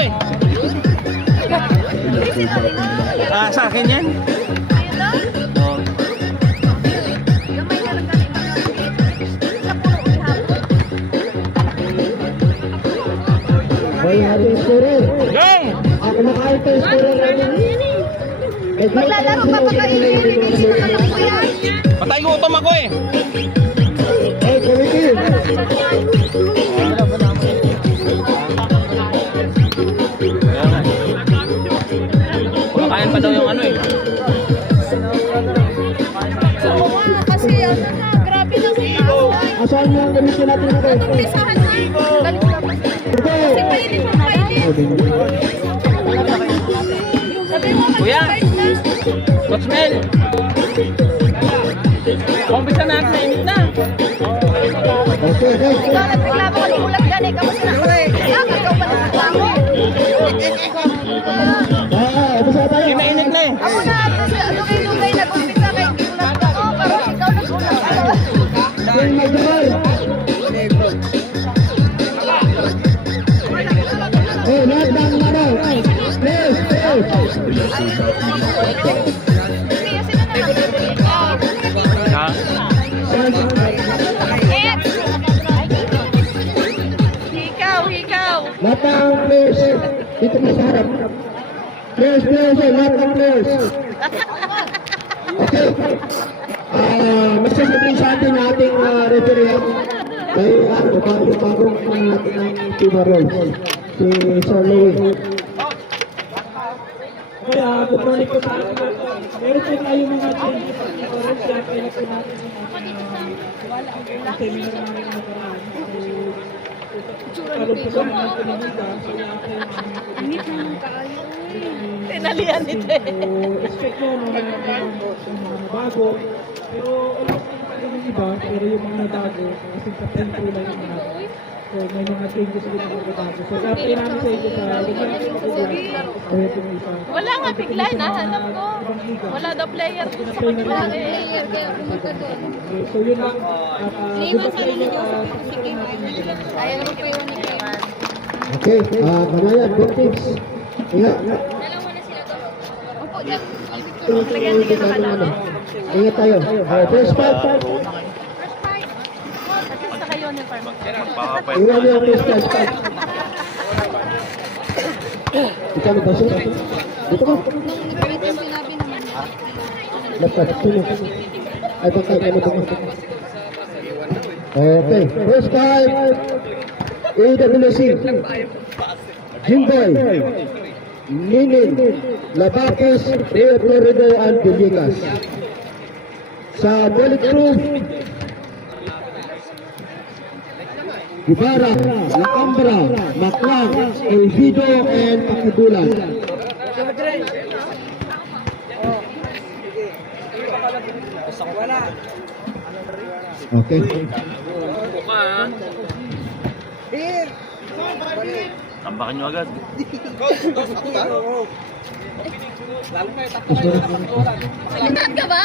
eh. Sa akin yan. Oo. May ating scorer. Gang! Ako makain tayo scorer namin. Maglalaro pa pa kayo. Release na lang po yan. Patay gutom ako eh. Ay, kumikil. Kumakain pa daw yung ano eh. Oo nga, kasi ano na, grabe na siya. Asahan mo ang gamitin natin ito? Umpisahan na. Galit na pa. Kasi painit ang painit. Sabi mo, Kuya. mag-start na. Coach Mel. Umpisa na at mainit na. Okay, okay. Ikaw nagreklamo ka ng ulat yan eh. Kamusta na? Ikaw pa nagreklamo. Ito sa tayo. Inainit na eh. Ako na, kasi ano kayo lugay nag-umpisa kay ulat ako. Pero ikaw nag-ulat ako. Yung magdamay. Oh, lahat ng ano. Please, please. Kaya sino na Ha? Hikaw. Lahat ng players. Dito na sa harap. Players, lahat ng players. Okay. Masasabihin sa atin ng ating referee. Kaya bagong natin ng Tiba Rolls. Si Sir Louie. Kaya, good morning po sa atin. Meron po tayo mga changes sa oras. Kaya kaya po natin ang seminar namin na nakaraan. Pagod po sa mga pinagida. Init na ng kaayo. Tinalian ito eh. Expect nyo mga bago. Pero alam ko yung iba, pero yung mga nadago, kasi sa 10 po lang yung mga. So may mga changes ulit ang nadago. So kaya namin sa inyo sa Wala nga bigla, nahanap ko. Wala daw player sa kanila eh. So yun lang. Good luck sa inyo. Ayaw ko yung Okay, kamayan, good tips. Ingat. Opo, dyan. Lagyan sige na kalaro. Ingat tayo. First five. Tapos na kayo ni Farmer. Iwan niyo ang first five. Ikaw na baso. Dito ka. Dapat, tulog. Ay, baka kami dito. Okay, first five. AWC. Jimboy. Ninin. Labakis. Rio Florido and Villegas. Sa bulletproof. Ibarra, Lacambra, Maclan, Elvido, and Pakibulan. Okay. Tambakan nyo agad. Nagtahan ka ba?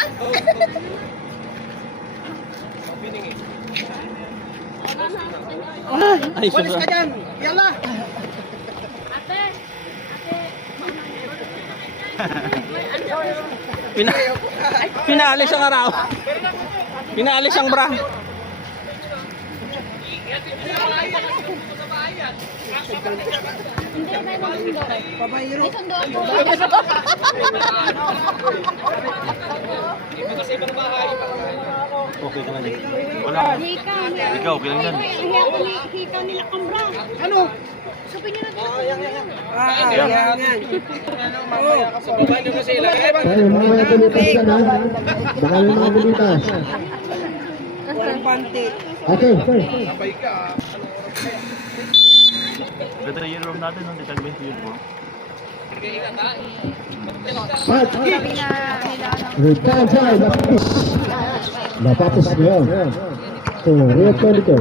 Ay, walis ka dyan! Yala! Pinaalis ang araw. Pinaalis ang bra. Hindi, may sundo. May sundo ako. Okay ka lang eh. Wala. Ikaw, okay lang yan. Hikaw nila kambra. Ano? Sabi niyo na dito. Tayo, mga bulitas ka na. Baka may mga bulitas. Okay. Ganda na yung room natin, no? Detag 20 po. Pat. Redanza, lapis. Lapapis niyo. So, Rio Florido.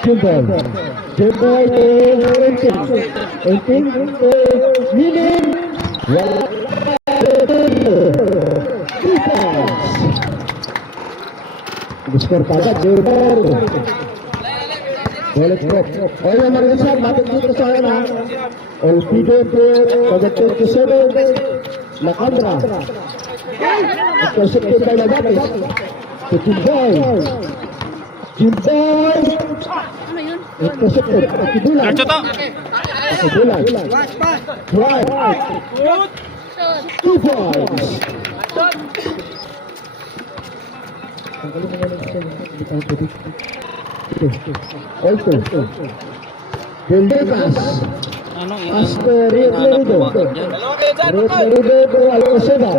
Jimboy. Jimboy, Enting, Ninin. Gusto pa agad, Jimboy. Balik po. O yung mga sir, bakit dito sa akin ha? Olpido po, pagkat 27, Lakandra. Nagkasip po tayo na dati. Si Jimboy. Jimboy! Ano yun? Nagkasip po, Kibulan. Kibulan. Right. 2 points. Tanggalin mo na lang siya. Hindi tayo pwede. Also, Vildekas, Rio Florido, Alcoseba,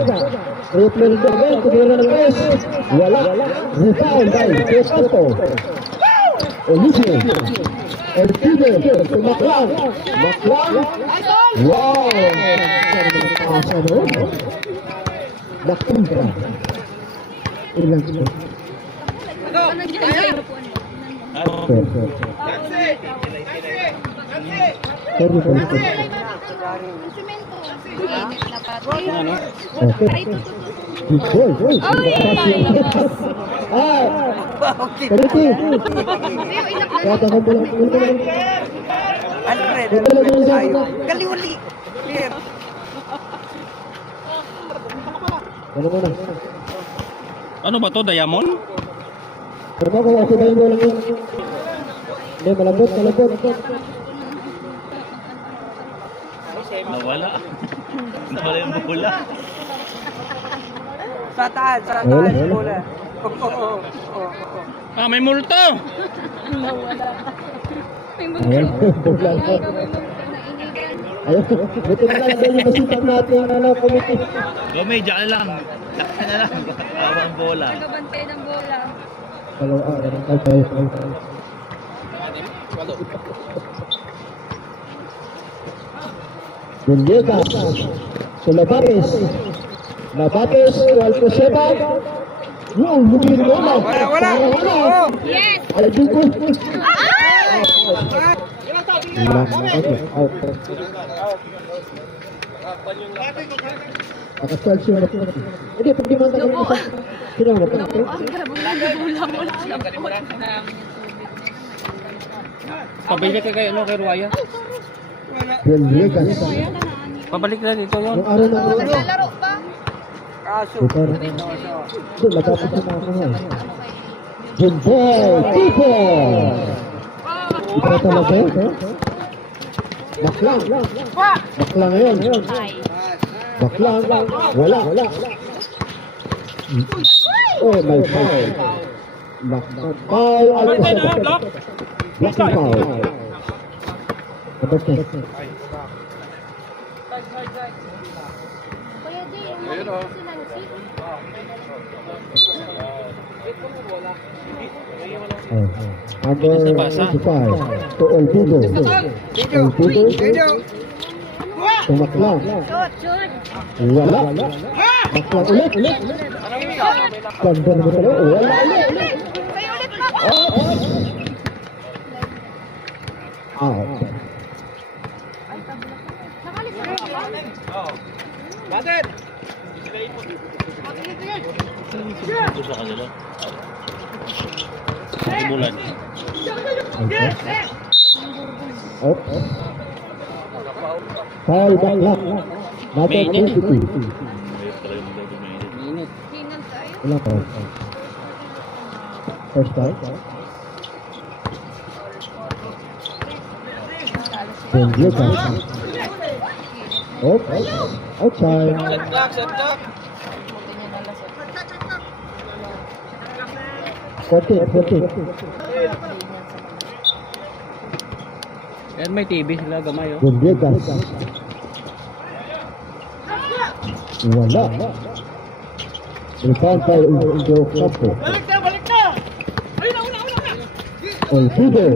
Rio Florido, kemudian Lopez, wala, rebound by Pesoto, Olivier, Ortigue, Maklang, wow, asa no, Nakundra, ilang spot. Anong ginagawa po? Ano ba to, Diamond? Pero kung ako ba yung bola mo? Hindi, malambot. Nawala. Nawala yung bola. Sa taas, Wala. bola. Oo. Ah, may multo! Ayan, bola ko. Ayun, buti na lang dahil yung masipag natin, committee. Gomay, dyan na lang. Dyan na lang. Awang bola. Nagabantay ng bola. Vildekas, so Labates, Alcoseba, wow, lubin mo na. Wala. Yes! Ay, di ko. Nakasal siya na po. Hindi, pag di man tayo sa... Sino mo po? Ang gabong bola mo lang. Pabalik ka kay Ruaya. Vildekas. Pabalik na dito yun. Yung araw na po. Naglalaro pa? Kaso. Ito, matapos na ako nga. Jimboy, tipo! Ito talaga eh. Baklang ngayon. Baklang, wala. Oh, my foul. Foul, Alcoseba. Blocking foul. Kapag Kuya Jay, yung si Nancy. Number 25 to Olpido. Tumaklang. Shoot! Wala. Baklang ulit. Ganda naman talaga. Wala ulit. Kayo ulit pa! Out. Nakalis na ba? Ito sa kanila. Simulan. Out. Foul Baklang. Number 22. Mayroon talaga magdadumi. Hingal tayo. Wala pa. First time. Vildekas. Outside. Forty. Yan may TV sila gamay oh. Vildekas. Wala. Rebound by Indo Campo. Olpido.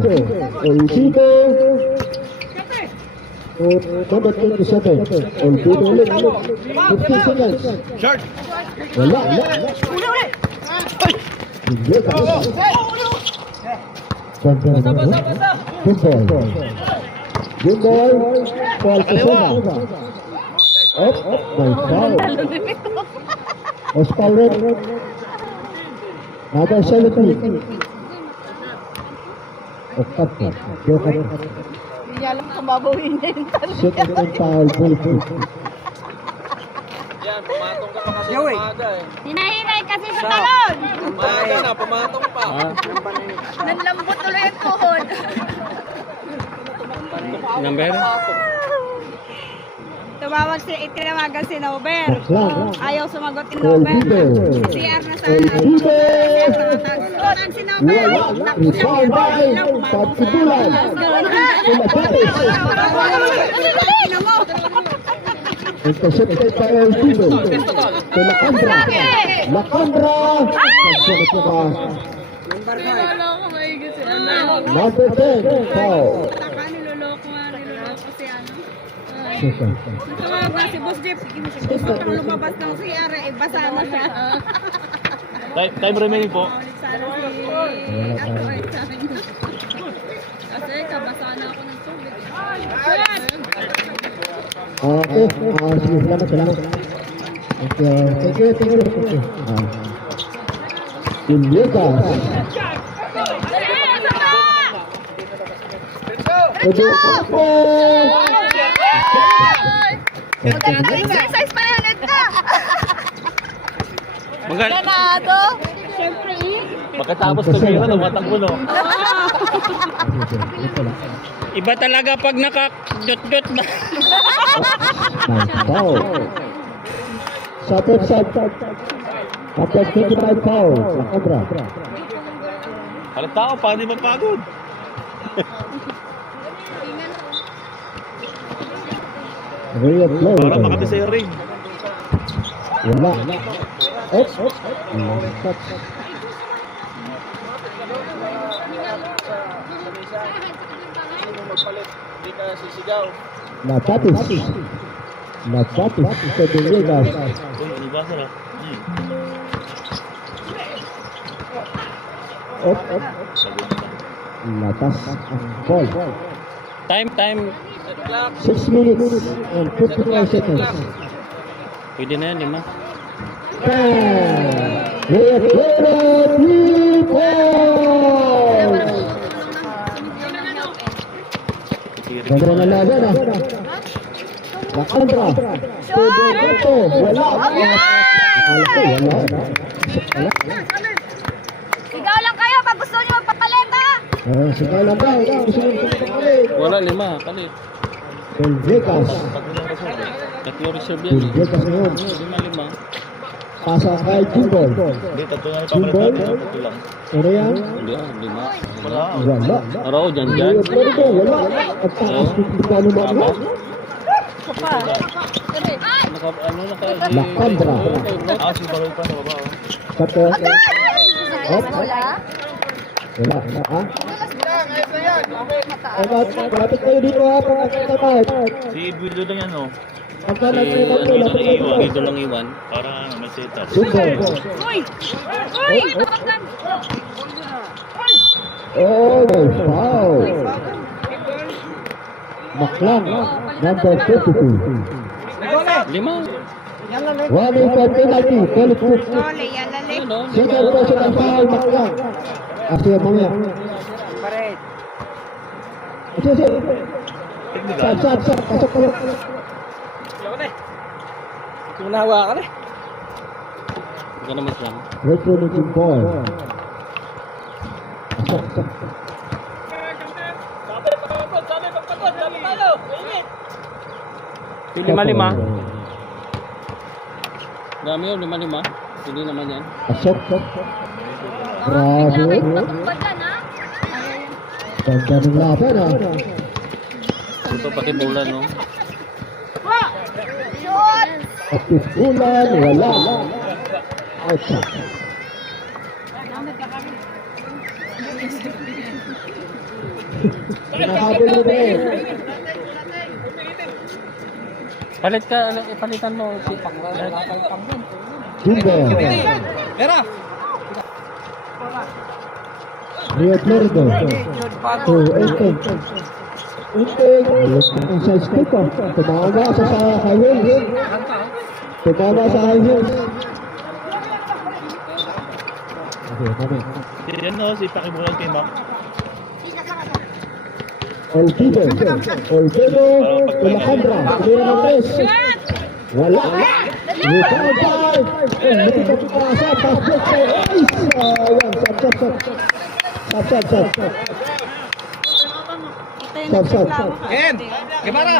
Number 27. Olpido ulit. 15 seconds. Short! Wala. Vildekas. Jimboy. Foul Alcoseba. My foul. Was foul red. Number 17. Octavio. Joker. Hindi niya alam kung babawiin niya yung talo. Second and foul, ball two. Yan, pumatong ka pa kasi Yoy. umaga eh. Hinahinay kasi sa talon. Umaga na, pumatong pa. Nanlambot tuloy ang tuhod. Number? Tumawag itinawagan si Nober. Maklang. Ayaw sumagot ni All Nober. Vido. CR na sa All Vido. Tumawag si Nober. Wala. Rebound by Pagkutulan. Tumapatis. Intercepted by El Vido. To Lacandra. Lacandra. Nagsunod na ba? Number 10, foul. Taka, niloloko si ano. Second. Tumawag si Boss Jeff. Gusto pang lumabas ng CR, eh, basa na siya. Time remaining po. Ulit sana si Ato ay sa akin. Kasi kabasa na ako ng tubig. Okay. Sige, salamat. Thank you. In Lucas. Mag-exercise pa yan ito. Ganado. Siyempre Pagkatapos tumira, tumatakbo no. Iba talaga pag nakadot-dot ba? Foul. Shot side. After 25 foul. Lacandra. Halit tao, paano di magpagod? Ray of Flow. Para makati sa ring. Wala. Oops. Hindi ka sisigaw. Napatis. Sa Villegas. Uy, ano ba sila? Up. Latas ang ball. Time. 6 minutes and 55 seconds. Pwede na yan, 5. Ray of Flow. 3 points. Ganda na laban ah. Lacandra. Ito. Wala. Wala. Sigaw lang kayo pag gusto niyo magpapaleta. Sige lang ba? Gusto mo pagpapalik. Wala, 5. Kalit. Villegas. 3 reserve yan eh. Villegas ngayon. 5. Pasa kay Jimbol. Hindi, tatlo na Jimbol. ipapalita. Ito lang. Ano yan? Hindi 5. Wala. Wala. Araw, dyan. Ray of Flow. Wala. At taas na naman mo. Lacandra. Si Baroy pa sa baba. Kato. Up. Wala. Wala. Ah? Malapit kayo dito ha. Pagkakatapat. Si Guido lang yan, no? Pagka Ano nagkakato. Lapit kayo. dito lang iwan. Para may setup. Jimbol. Uy! Oh, foul. Maklang. Number 52. 5. One in for penalty. Call it quick. Ole, yan lali. Second personal foul. Maklang. Asya mamaya. Pared. Asya. Technical. Sat. Pasok ka. Kung nahawa ka na. Huwag naman lang. Returning ball. Asok. Yung 5. Dami yun, 5. Hindi naman yan. Asok. Bravo. Ganda ng laban ha. Ito pati bulan, no? Aktif bulan. Wala. Outside. Hinahabol mo ba eh? Palitan mo si Panggal. Jumbo. Era! Rio Florido. To Enten. Sa sticker. Tumama sa high heels. Tumama sa high heels. Okay, kami. Yan, no? Si Pakibulan kay Mac. Olvido. Olvido. Alejandra. Tumira ng tres. Wala. Rebound time. Hindi ka pasa. Basket sa ace. Ayan. Sab. Sab. Ken! Gimana?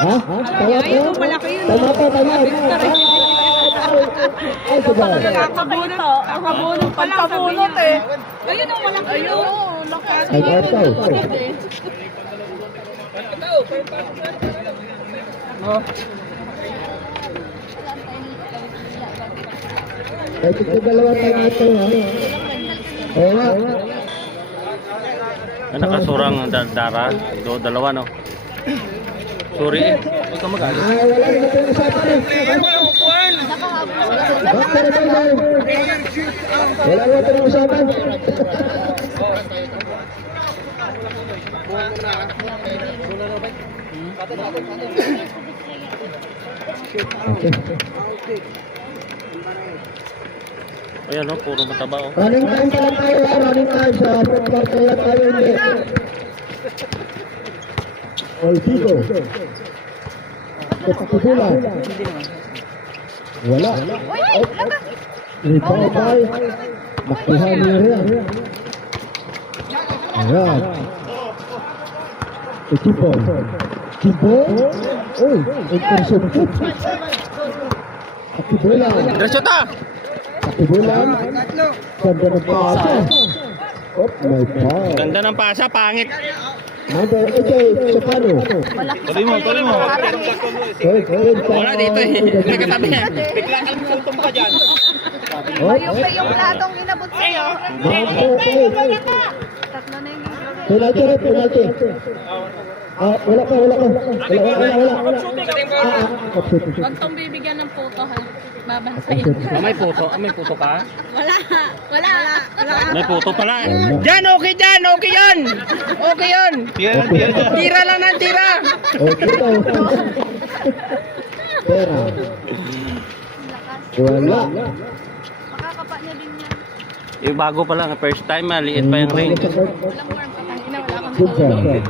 Ha? Tama pa. Ay, sabay. Nakakabunot pa lang Pagkabunot eh. Ayun ang malaki. Ayun, lakas. Ay, out. Ay, tigdalawa tayo ito, ha? Oo nga. Nakasurang dara. Dalawa, no? Sorry eh. Huwag ka mag-alis. Ay, wala na ito yung usapan eh. Bakit na tayo? Wala na ito yung usapan. Okay. Ayan, no? Puro mataba, oh. Running time pa lang tayo, ha? Running time sa front court kaya tayo hindi. Olvido. Kapatulan. Wala. Rebound by Makuha ni Rian. Ayan. Equipo. Uy, intercepted. Katibulan. Diretso ta! Katibulan. Ganda ng pasa. Oh my God. Ganda ng pasa, pangit. Number 8, Sopano. Tuloy mo. Wala dito eh. Hindi ka tabi yan. Bigla kang tutong pa dyan. Yung pa yung platong inabot sa'yo. Number 8. Tatlo na yung Penalty. Wala pa. Huwag tong bibigyan ng photo ha. Babansayin. May puto ka? Wala. May puto pala. Diyan, okay yan. Okay yun. Tira lang ng tira. Okay daw. Pera. Wala. makakapa niya din yan. Yung bago pa lang, first time, maliit pa yung ring. Walang warm pa tayo na wala kang Good job.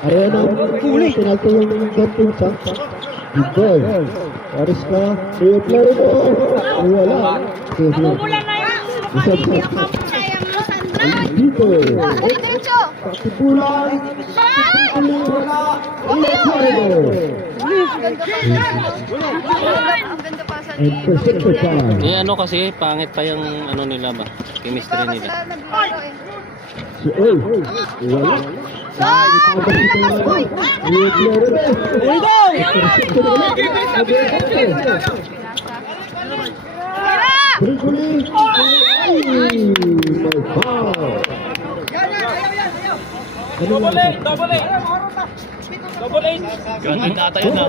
Arena, penalty yung getting shot. Good boy. Aris ka. I-play mo. Wala. Mamubulan na yung Isa. sayang mo, Sandra. Ay, dito. Dali, Tencho! Katipulan. Wala. Ang ganda pa sa ni... Intercepted time. Eh ano kasi, pangit pa yung ano nila ba? Chemistry Kasi nila. naglaro eh. Si Oy. Wala. Uy! Double eight! Yun, tatay na.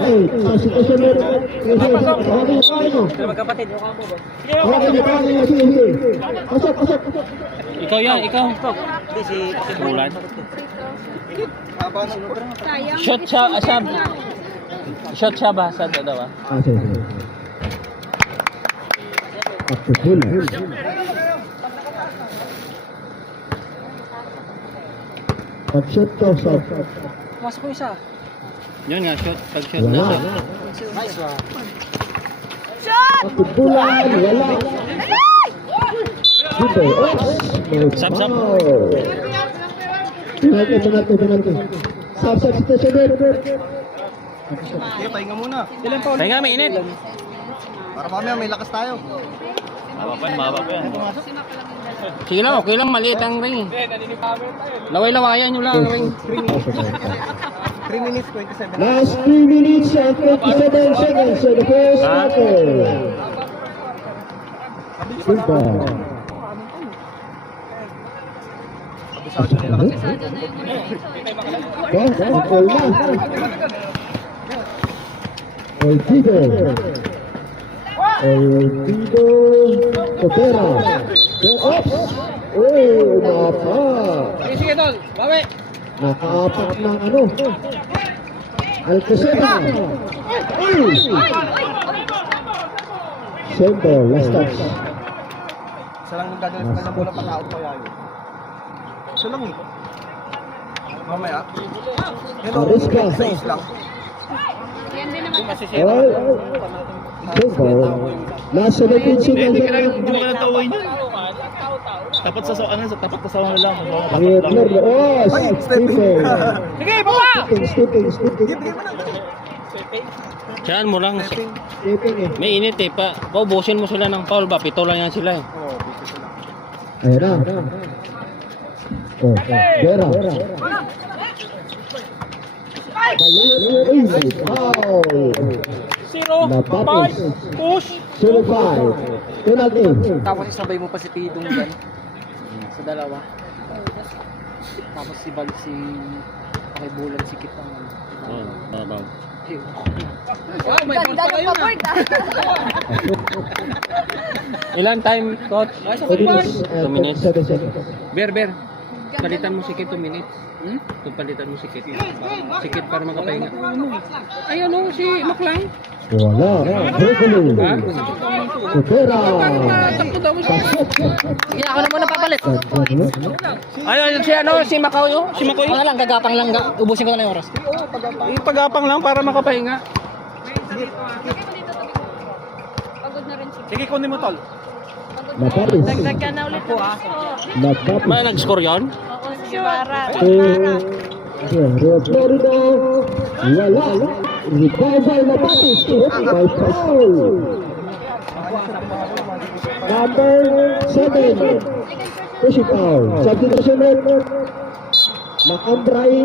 Magkapatid, yung kampo ba? Ikaw yan, ikaw. Hindi, si Bulan. Sayang. Shot siya ba? Sa dalawa? Pag-shot ko sa... Masok ko isa. Yun nga, shot. Pag shot na Wala. shot. Nice one. Katipulan, wala. Dito, Sab. Penalty. Sab, situation. Okay, pahinga muna. Tayo nga, may init. Para mamaya may lakas tayo. Mababa pa yan. Sige lang, okay lang, maliit ang ring. Laway-lawayan nyo lang ang ring. 3 minutes, 27. Last 3 minutes and 27 seconds in the first quarter. Simple. All na. Olvido. Opera. Oops! Umapa. Sige, tol. Bawi. Nakaapak ng ano. Alcaceta. Simple, last touch. Isa lang yung gagawin sa kanya bola pag-out pa yayo. Isa lang eh. Mamaya. Mariska. Size lang. Yan din naman kasi. Ay. Last 17 seconds. Hindi mo ka natawin yun. Tapat sa ano, tapat sa sawa na lang. Rietler. Oh, Stephen. Sige, baba! Stephen. Diyan mo lang. Stephen eh. May init eh. Paubusin mo sila ng foul ba? Pito lang yan sila eh. Ayan na. Oh, Vera. Zero, Napatis. push! 05. Penalty. Tapos isabay mo pa si Pidong dyan. Sa dalawa. Tapos ibalik si pakibulan si Kitang. Babaw. Wow, may ball pa kayo na. Ilan time, coach? 2 minutes. 7 seconds. Ber. Palitan mo si Kit 2 minutes. Palitan mo si Kit. Si Kit para makapahinga. Ay ano, si Maklang. Wala. Gregory. Ha? Vera. Hindi ako naman napapalit. Ayun, si ano, si Macau yun? Si Macau yun? Wala lang, gagapang lang. Ubusin ko na yung oras. Pagapang lang para makapahinga. Pagod na rin siya. Sige, kunin mo tol. Napatis. Dagdag ka na ulit ng score. Napatis. May nag-score yun? Oo, si Guevara. Rio Florida. Wala. Rebound by Napatis. By foul. Number 7. Pushing foul. Substitution rate. Nakambray.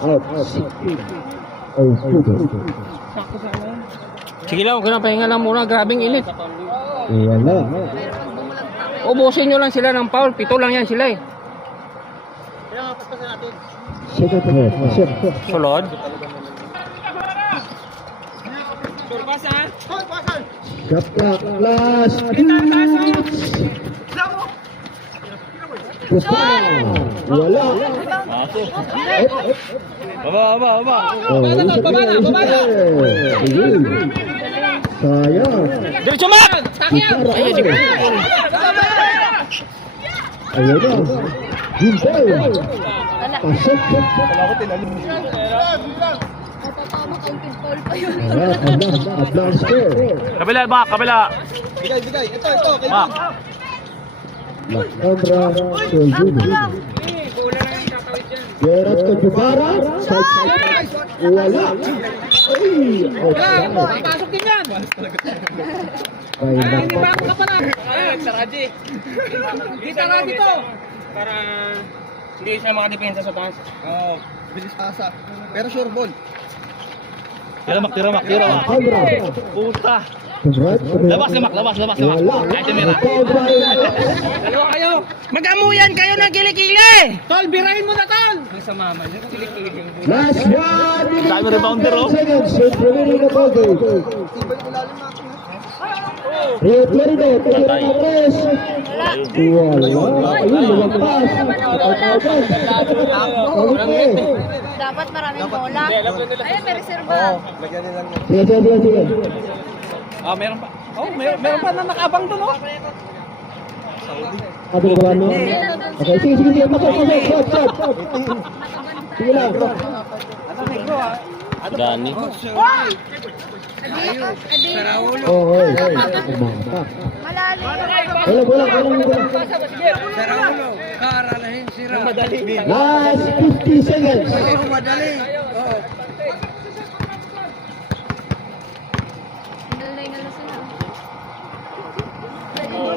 Out. Oh, Sige lang, huwag na pahinga lang muna. Grabing init. wala. Ubusin nyo lang sila ng foul. Pito lang yan sila eh. Second rate. Sulod. Kaplak last wala. Baba. Sayang. Diretso mak! Ayan na. Hintay. Pasok. Napapama, counted foul pa yun. Ablang score. Kabila. Bigay. Ito. Mak. Nakambra. Soljudo. Gerard Kajubara. Wala. Ay, outside. Pasok din yan! Ay, napak- Saraji! Dito nga dito! Para hindi siya makadepensa sa taas. Oo. Bilis pasa. Pero sure ball. Tira mak. Nakambra. Puta. Congrats. Labas. Wala. Ay, tumira. Foul by Dalawa kayo! Mag-amuyan kayo ng kilikili! Tol, birahin mo na tol! Ang sa mama niya, kilikili. Last 1 minute. Dami rebounder, oh. Seconds. Remaining the ball game. Tibay ilalim natin. Rio Florida. Tira na press. Wala. Ayun, lumagpas. Dapat maraming bola. Ayun, may reserva. Lagyan nila ng Sige. Ah, meron pa. Oh, meron pa na nakaabang doon, oh. Ano ba no? Okay, sige. Pasok. Sige lang. Dani. Oh, oy. Malalim. Bola. Last 50 seconds. Nalingal na sila.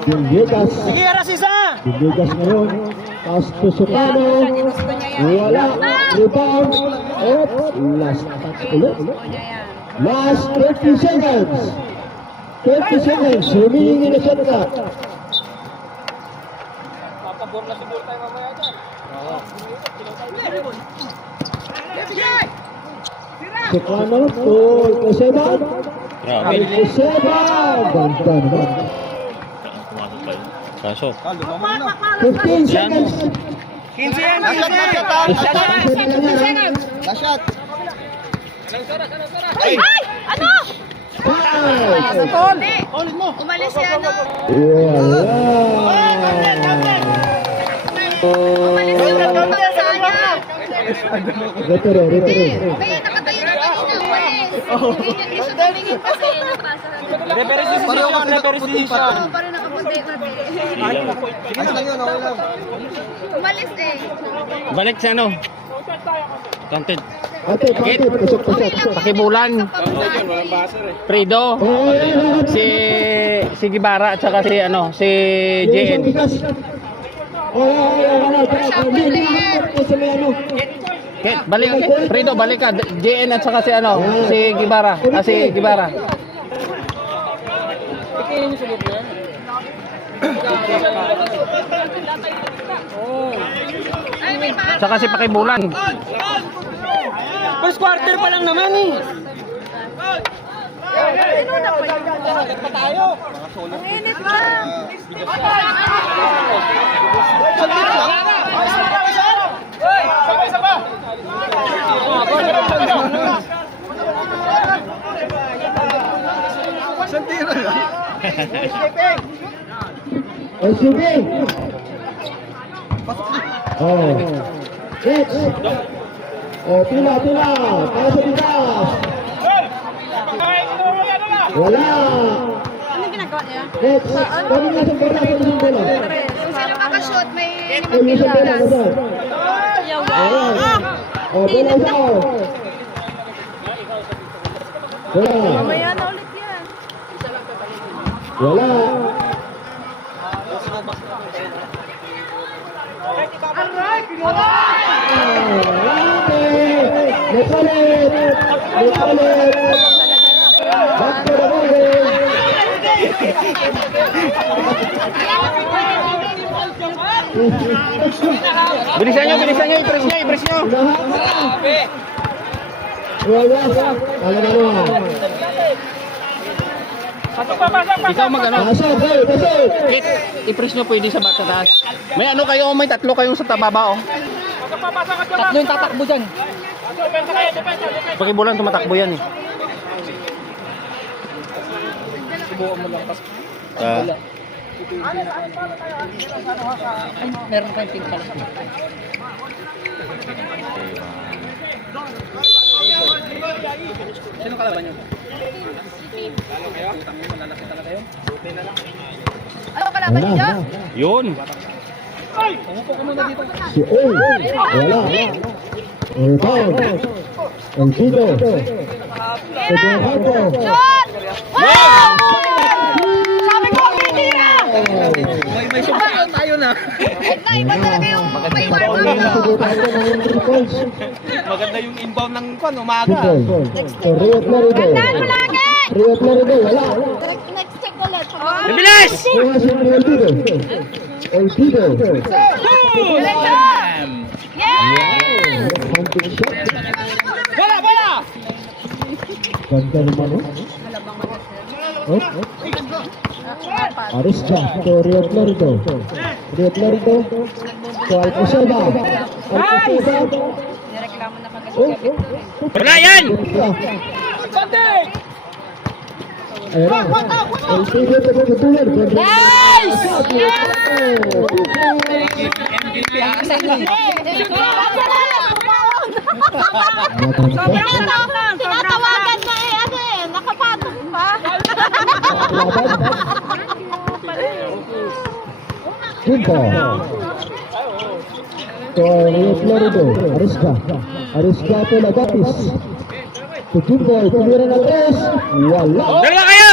Yung Vegas. Sige, Rasisa! Yung Vegas ngayon. Pass to Socano. Wala. Rebound. Last touch ulit. Last 20 seconds. 20 seconds. Humihingi na siya na. Papabor na siguro tayo mamaya dyan. Socano to Kuseba. Grabe. Kuseba. Ganda naman. Pumasok pa yun. Pasok. 15 seconds. 15 yan! Last shot. Ay! Ano? Five. Hindi. Umalis si ano. Wala. Referee. Kaya nakatayo na tayo na umalis. Hindi siya tumingin kasi. Oo, parang nakapunti na Ayos lang yun, okay lang. Umalis eh. Balik sa ano? Content. Ate, pasok. Pakibulan. Fredo. Si Gibara at saka si ano, si JN. Okay, balik okay. Fredo, balik ka. JN at saka si ano, si Gibara. Si Gibara. Ay, may pa. Saka si Pakibulan. First quarter pa lang naman eh. Ang init pa. Isang tira lang. sige. Next. Tila. Para sa bigas. Wala. Ano ginagawa niya? Next. Kami nga sa bola. Kung sino makashoot, may Kami sa bola. Bola isa. Wala. Mamaya na ulit yan. Wala. Bilisan nyo, i-press nyo. Ikaw mag-ano. Kit, i-press nyo pwede sa bata taas. May ano kayo, may tatlo kayong sa tababa oh. Tatlo yung tatakbo dyan. Pakibulan tumatakbo yan eh. Subukan mo lang. Ay, meron kayong pink pala. Sino kalaban nyo? Ano kalaban niyo? Yun. Si O. Wala. Rebound. Ang Tito. Shot! Wow! Sabi ko, titira! May sumpahan tayo na. Iba talaga yung may warm Maganda yung inbound ng kwan, umaga. Rio Florido. Tandaan mo lagi! Rio Florido. Wala. Next check ulit. Bilis! Kuha si El Tito. Diretso! Yes! Hunting shot. Bola! Ganda naman oh. Arisca to Rio Florido. To Alcoseba. Nireklamo na kagad. Wala yan! Ayan. El Tito to Katulir. Nice! Tinatawagan na nakapatong pa. Jumbo. To Rio Florido. Arisca to Lagatis. To Jumbo. Tumira ng tres. Wala. Dalawa kayo!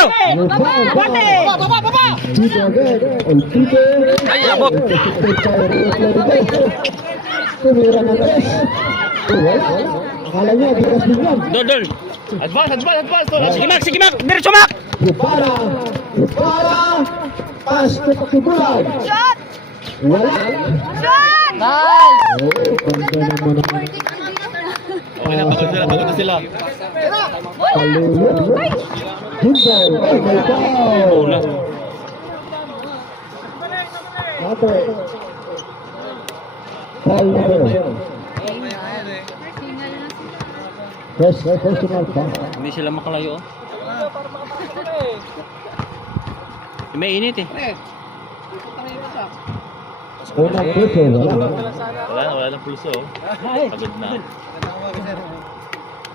Tito agad. El Tito. Ay, abot. Tumira ng tres. Wala. Akala niya, bigas bigyan. Dol. Advance. Sige, Mac. Diretso, Mac! Para. Pass to Pakibulan. Shot! Wala. Shot! Ganda naman ang Pagod na sila. palulot. Jumbo. Oh my God. Number. Foul number. Personal foul. Hindi sila makalayo oh. May init eh. Unang puso, wala. Wala ng pulso. Pagod na.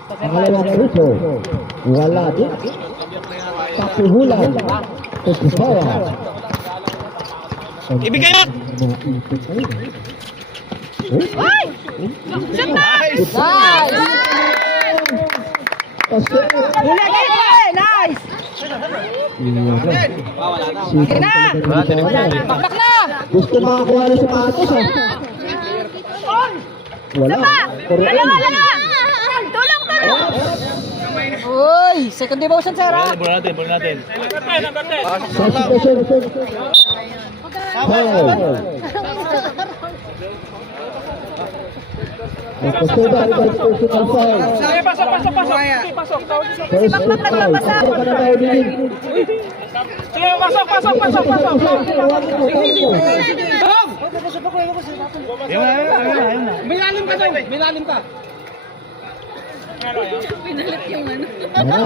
Pangalawang puso, wala din. Papuhulan, Tukusawa. Ibigay mo! Mga ipit na yun. Ay! Shoot na! Kasi, Nice! Bakbak na! gusto makakuha ng sapatos ha. Wala. Dalawa! Tulong! Uy! Second devotion, sir, ha? Bola natin. Substitution. Foul. Nagpasuba ang personal foul. Pasok! First foul. Pasok ka na tayo din. Sige, pasok! Ayun na. Milalim ka! Pinalit yung ano. Wala.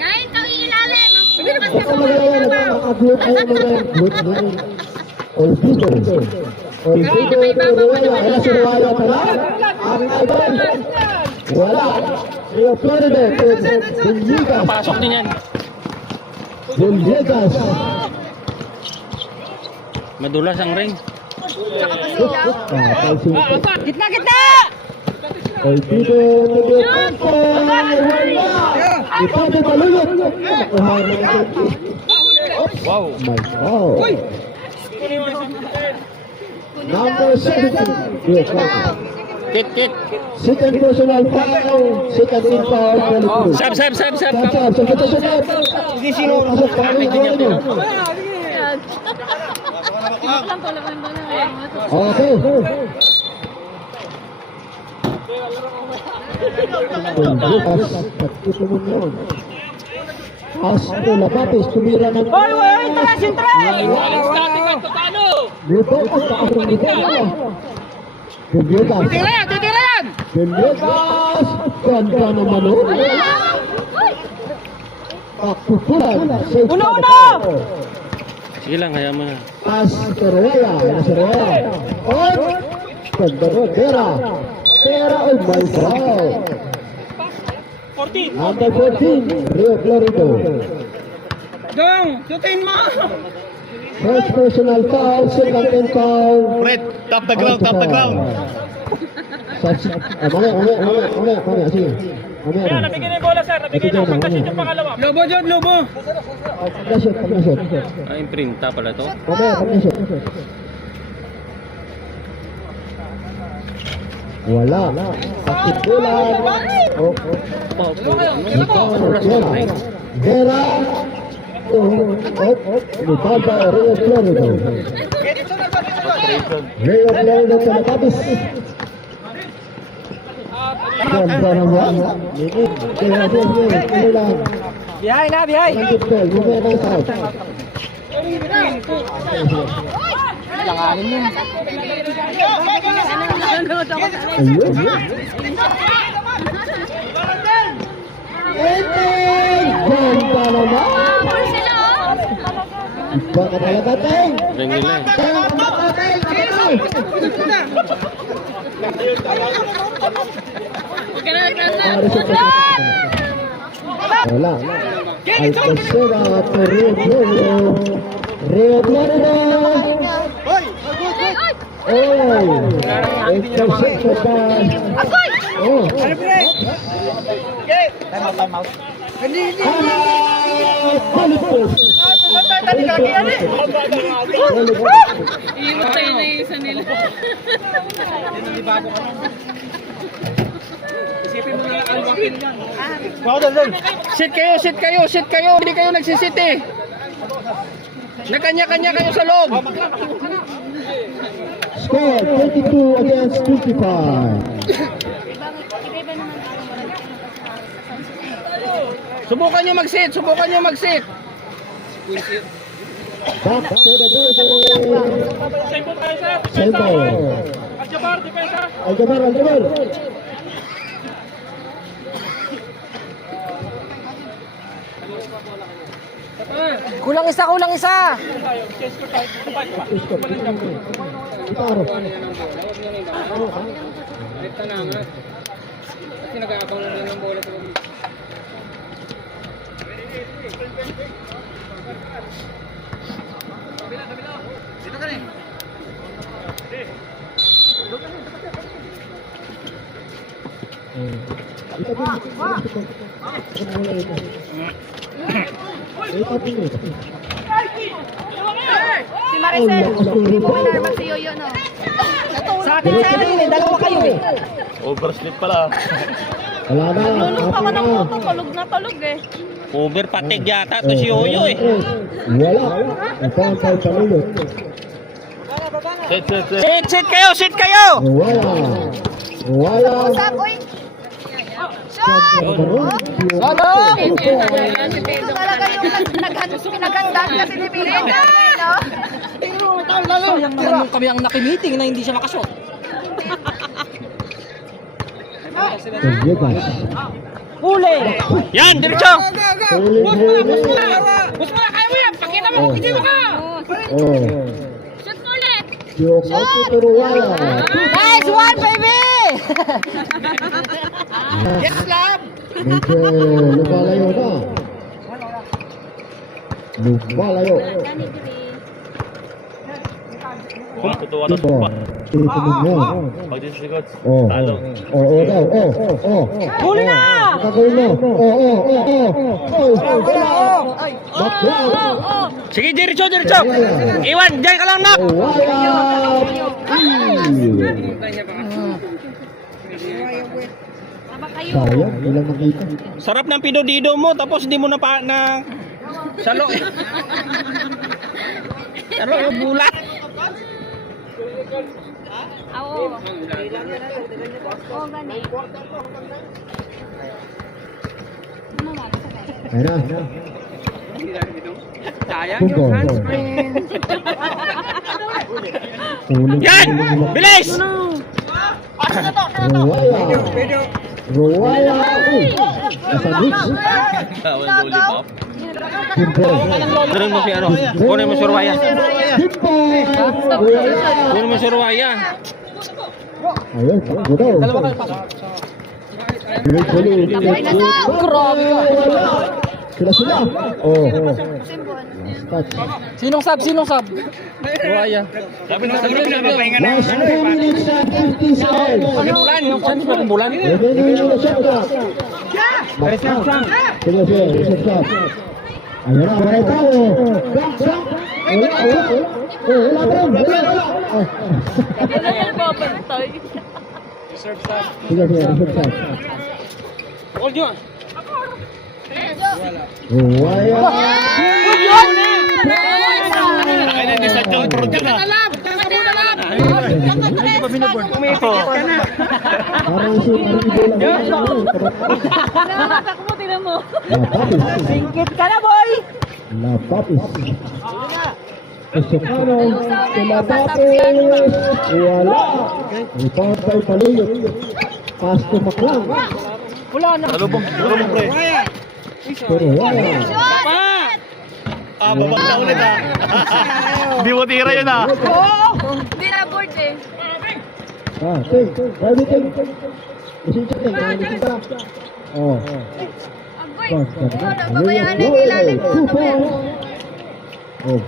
Ngayon, ito ilalim. Baka magawa na nakagloot ay gloot na rin. Olvido. Olvido Ruela. Wala si Ruela pala. Ang idol. Wala. Rio Florida. Villegas. Pasok din yan. Villegas. Madulas ang ring. Gitna! Olvido. Ipate balulot. Wow. My God. Number 17. Yes, Kit. second personal foul. Second team foul. Sab. Hindi sino pasok pa rin niyo. Tibok lang ko lang doon. Okay. Bukas, pagkito mo yun. Astro Lapapis, tumira ng... Luto ko sa asong luto mo. Bumbukas. Titira yan! Bumbukas. Ganda naman o. Pakupulan. Una! Sige lang, kaya mo na. Astro Roya. Astro Roya. On. Ganda mo. Pera. Oh my God. 14! Number 14. Rio Florido. Gong! Shootin mo! First personal foul, second team foul. Fred, tap the ground. Mamaya, sige. Mamaya. Nabigyan yung bola, sir. Nabigyan yung pagkasin yung pangalawa. Lobo, John, lobo! Pagkasot. Imprinta pala to. Mamaya, pagkasot. Wala. Pakipulan. Vera. Lupaba, Rio Florido. Rio Florido sa Lapapis. Ganda naman. Kaya lang. Bihay! Nandipel, mamaya ng south. Langanin mo. Ayun. Ganda naman. Iba ka talaga, Teng. Ring nila eh. Wala. Alcacera to Rio Florido. Rio Florido. Intercepted by... Oh. Time out. Iimatay na yung isa nila. Sit kayo! Hindi kayo nagsisit eh! Nakanya-kanya kayo sa loob! Score 22 against 25. Subukan nyo mag-sit! Back to the ball. Sento. Aljabar. Kulang isa, kulang isa. Itaro. Kasi nag-aabang lang ng bola sa Si Maricel, hindi mo kinarman si Yoyo, no? Sa akin yun, dalawa kayo eh. Oversleep pala. Wala na. Lulong pa ka ng moto, tulog na tulog eh. Over patig yata to si Yoyo eh. Wala. Ito ang tayo palulot. Sit. Sit kayo, sit kayo! Wala. Wala. Usap, uy! Ito talaga yung pinaghandaan kasi ni Billy, no? Sayang naman yung kami ang nakimiting na hindi siya makashot. Sige ba? Huli! Yan, diretso! Huli. Bus mo na kaya mo yan. Pakita mo kung hindi mo ka. Oh. Shoot mo ulit. Yung auto pero wala. Nice one, baby! Yes, love! Medyo lumalayo na. Lumalayo. Tutuwa na Tipo. pa. Tinitingin mo. Pag disregard, Oh. talo. Oh daw. Oh. Huli na! Kakawin mo. Oh. Bakla. Sige, diretso! Iwan, dyan ka lang, nak! Wala. Sayang, ilang nakita. Sarap ng pinodido mo, tapos di mo na pa na... Salo eh. Salo yung bulat. Oo. Oo, gani. Ayun na. Sayang Punto. Yan! Bilis! Rowaya. Nasa Bricks. Nagaw. Timpo. Kunin mo si ano? Kunin mo si Ruaya. Timpo. Kunin mo si Ruaya. Ayun, takbo daw. Tuloy. Grabe ka. Sila. Oh. Simbon. Touch. Sinong sub? Ruaya. Sabi na papahinga na. Last 2 minutes and 50 seconds. Bulan. Saan si Bulan? Remaining in the shot clock. Sige. Reset shot. Ayun na, wala tayo. Wala. Wala yung babantay. Sige, reset shot. Hold yun. Waya. Ay, hindi sa John Prod yun ah. Kumito. Parang si Maribola. Nakakak mo, tingnan mo. Lapapis. Singkit ka na, boy! Lapapis. Esokano. Lapapis. Wala. Rebound by Paluyot. Pass to Maklang. Wala na. Talubong pre. Pero wala. Babanta ulit ah. Di mo tira yun ah. Hindi na board eh. Everything. Oh. Agoy. Babayaan na yung ilalim mo. Oh.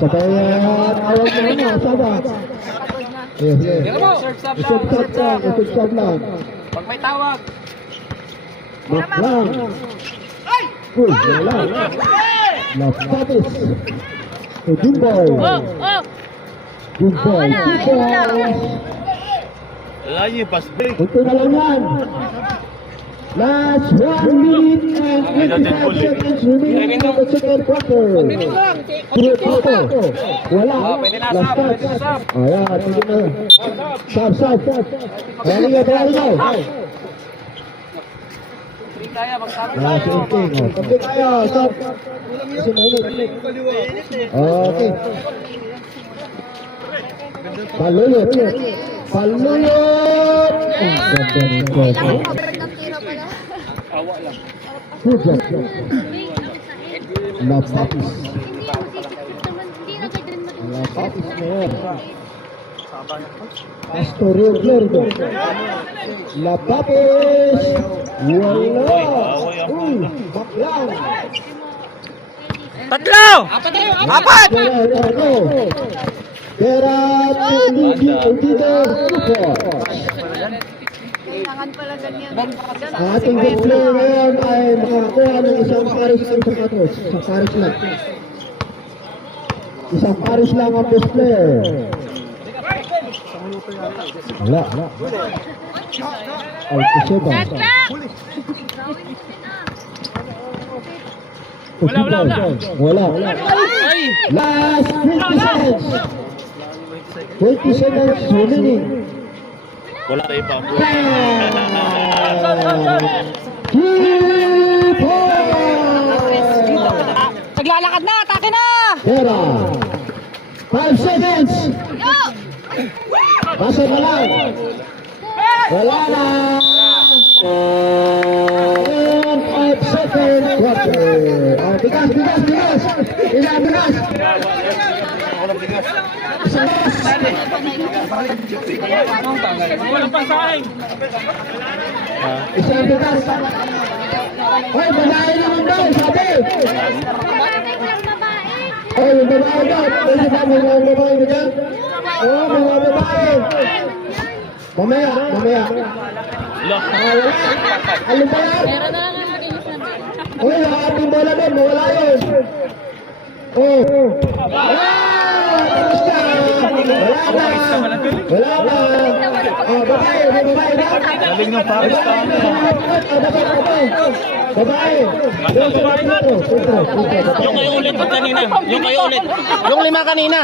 Sabayan. Awag na na. Saba. Yes. Isip lang. Pag may tawag. Maklang. Uy, wala. Lapapis. Jumboy. Jumboy. Wala niyo yung pass break. Ito na lang yan. Last 1 minute and 55 seconds remaining in the second quarter. Wala. Last touch. Ayan, tigil na. Sab. Bali nga. Last inting. Tabi kaya. Sab. Kasi mainit. Okay. Palulot. Ang ganda ng goal. Good job. Lapapis. Hindi mo sisip naman. Hindi na ganyan mo. Lapapis ngayon. Astorio Glorido. Lapapis. Wala. Uy, baklang. Tatlo! Apat! Pera Luigi Udito Kailangan pala ganyan. Ang ating best player ngayon ay makakuha ng isang paris ng sapatos. Isang paris lang. Isang paris lang ang best player. Wala. Alcaceba. Wala. Last 20 seconds. 20 seconds remaining. Wala tayo pa. Naglalakad na! Atake na! Pera. 5 seconds. Basa na lang. Wala na. And 5 seconds. Bigas. Ilang bigas. Walang pasahin! Isang bigas. Hoy, babae naman daw, sabi. Hoy, yung babae daw. Kasi ba, mga babae ba dyan? Oo, mga babae. Mamaya. Ano ba yan? Meron na lang ang makinis na ba? Hoy, ang ating bola doon, mawala yun. Oh. Tapos na. Wala na. Oh, babae na. Galing ng Paris Town. Babae. Yung kayo ulit kanina. Yung lima kanina.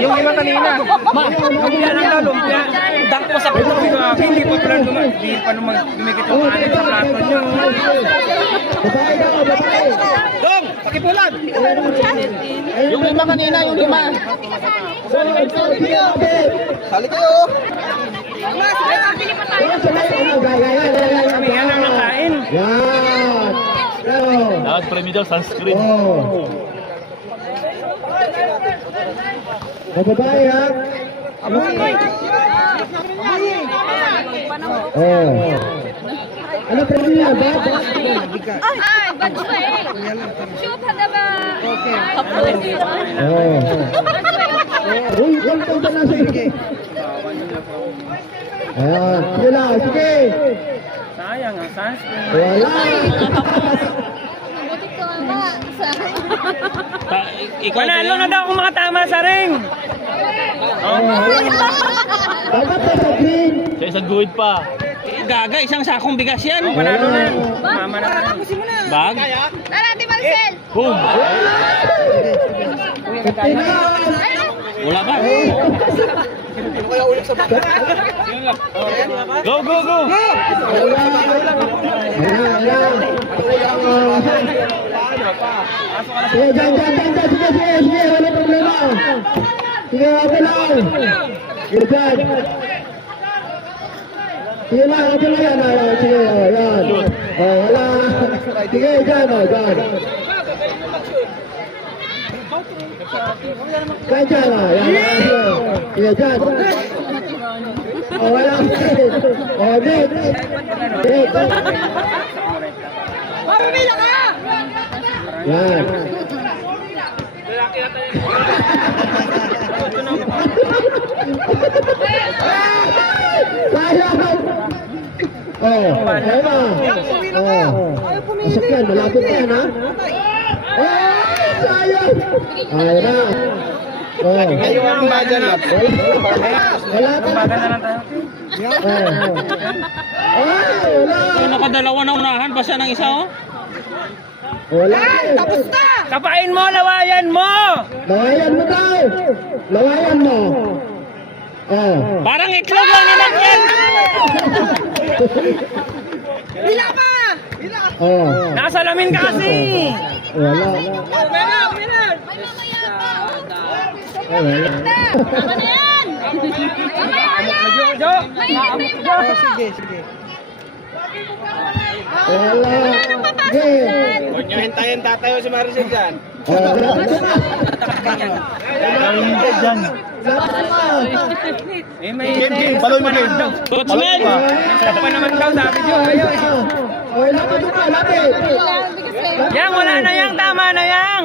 Yung lima kanina. Yan ang lalumpia. Dunk mo sa puto. Hindi pa pala hindi pa naman dumikit yung kanin sa plato nyo. Babae daw, babae. Dong! Pakipulan! Yung lima kanina, yung lima. Sali kayo. Yan ang nakain. Yan. Dapat premium daw, sunscreen. Oh. Babae ha? Oh. Ano premium yan ba? Ay, ba't siya eh? Shoot, hada ba? Okay. Oh. Uy, konto ka na sige. Ayan, sige lang, sige. Sayang ang sunscreen. Wala. Mabuti ko nga ba? Panalo na daw kung makatama sa ring. Dapat na sa green. Sa isang guhid pa. Gaga, isang sakong bigas yan. Panalo na. Mama na. Bag? Tara, Ate Marcel! Boom! Wala ba? Go! Sige, dyan. Sige, wala problema. Sige, okay lang. Sige, dyan. Sige lang yan. Sige, yan. Wala. Sige, dyan. Dyan, sige, dyan. Wala. Next. Pamila ka! Yan. Masuk yan, malapit yan ha. Sayang. Ayun na. Kayo ang baga na. Wala ka. Wala. Yung nakadalawa na unahan pa siya ng isa, oh. Wala. Tapos na! Kapain mo, lawayan mo! Lawayan mo daw. Lawayan mo. Parang itlog lang nilagyan! Bila pa! Nakasalamin ka kasi! Wala. May mamaya pa! Wala. Tama na yan! Mamaya yan! Mainit na yung laban! Sige. Wala. Game. Huwag nyo hintayin tatayo si Maricel dyan. Hindi dyan. Game. Baloy mo game. Coachman! Pa naman daw sabi nyo. Oh, lapit. Yang, wala na yang. Tama na yang.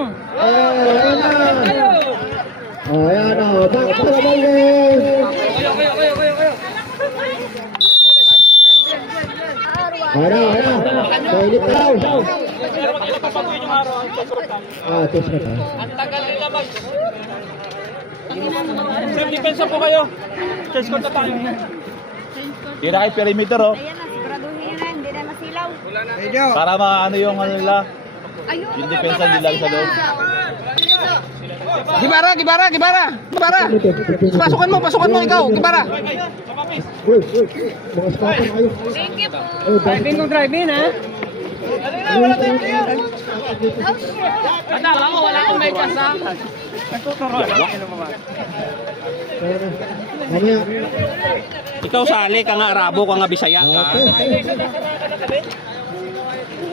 Ayan na. Back to the ball game. Ayan. Mainit daw. Test na tayo. Sir, depensa po kayo. Change ko na tayo. Hindi na kayo perimeter, oh. Ayan na, siguraduhin nyo na, hindi na masilaw. Para maano yung ano nila. Yung depensa nila sa loob. Gibara! Pasukan mo ikaw, Gibara! Uy. Mga spot na kayo. Thank you po. Driving, ha? Wala akong may kasa. Mamaya. Ikaw sali ka nga Arabo, ka nga Bisaya ka.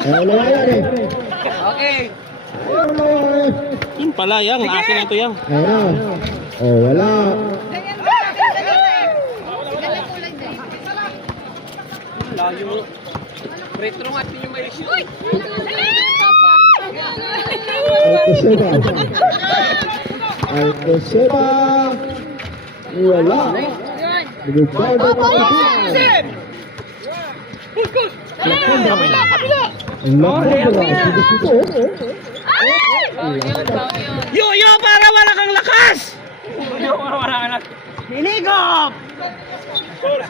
Wala yan eh. Okay. Yun pala yang, akin na to yang. Ayan na. Oh, wala. Retro nga din yung may issue. Alcoseba. Wala. Rebound by Pilipinas. Yo, para wala kang lakas! Hinigop! Huwag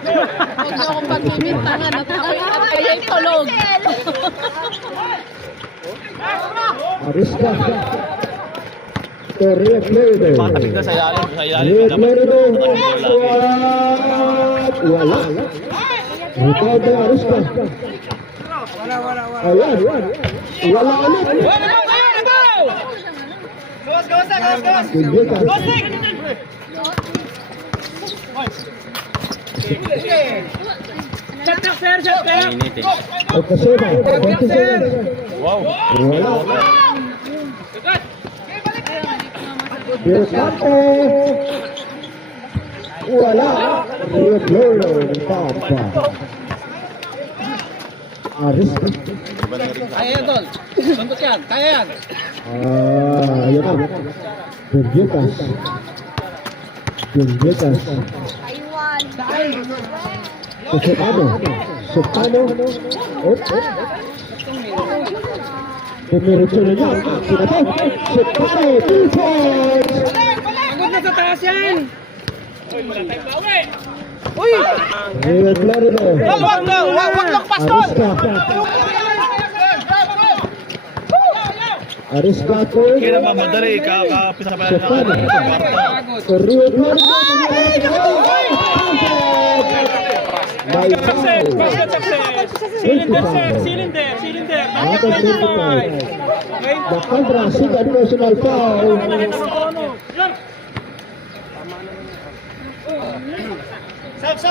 niyo akong pagbimintangan at kaya'y tulog. Ariska. Torre Florida. Patik na sa ilalim. Sa ilalim. Red Florida. Dapat. Wala. Rebound by Ariska. Ayan. Wala ulit. Alcoseba. 20 seconds. Wow. Wala. Birkante. Wala. Red Florida. Papa. Ariska. Kaya yan, Tol. Suntot yan. Kaya yan. Ayan na. Berjutas. Sukano. Pumiritso na niya. Sino to? Sukano. 2 points. Agad na sa taas yan! Red Florida. Wag lang pastol! Ariska ko. Kaya naman madali. Kakapisa pa Sukano. Red Florida. By foul. Cylinder! After 25. The Contra second personal foul. Sab.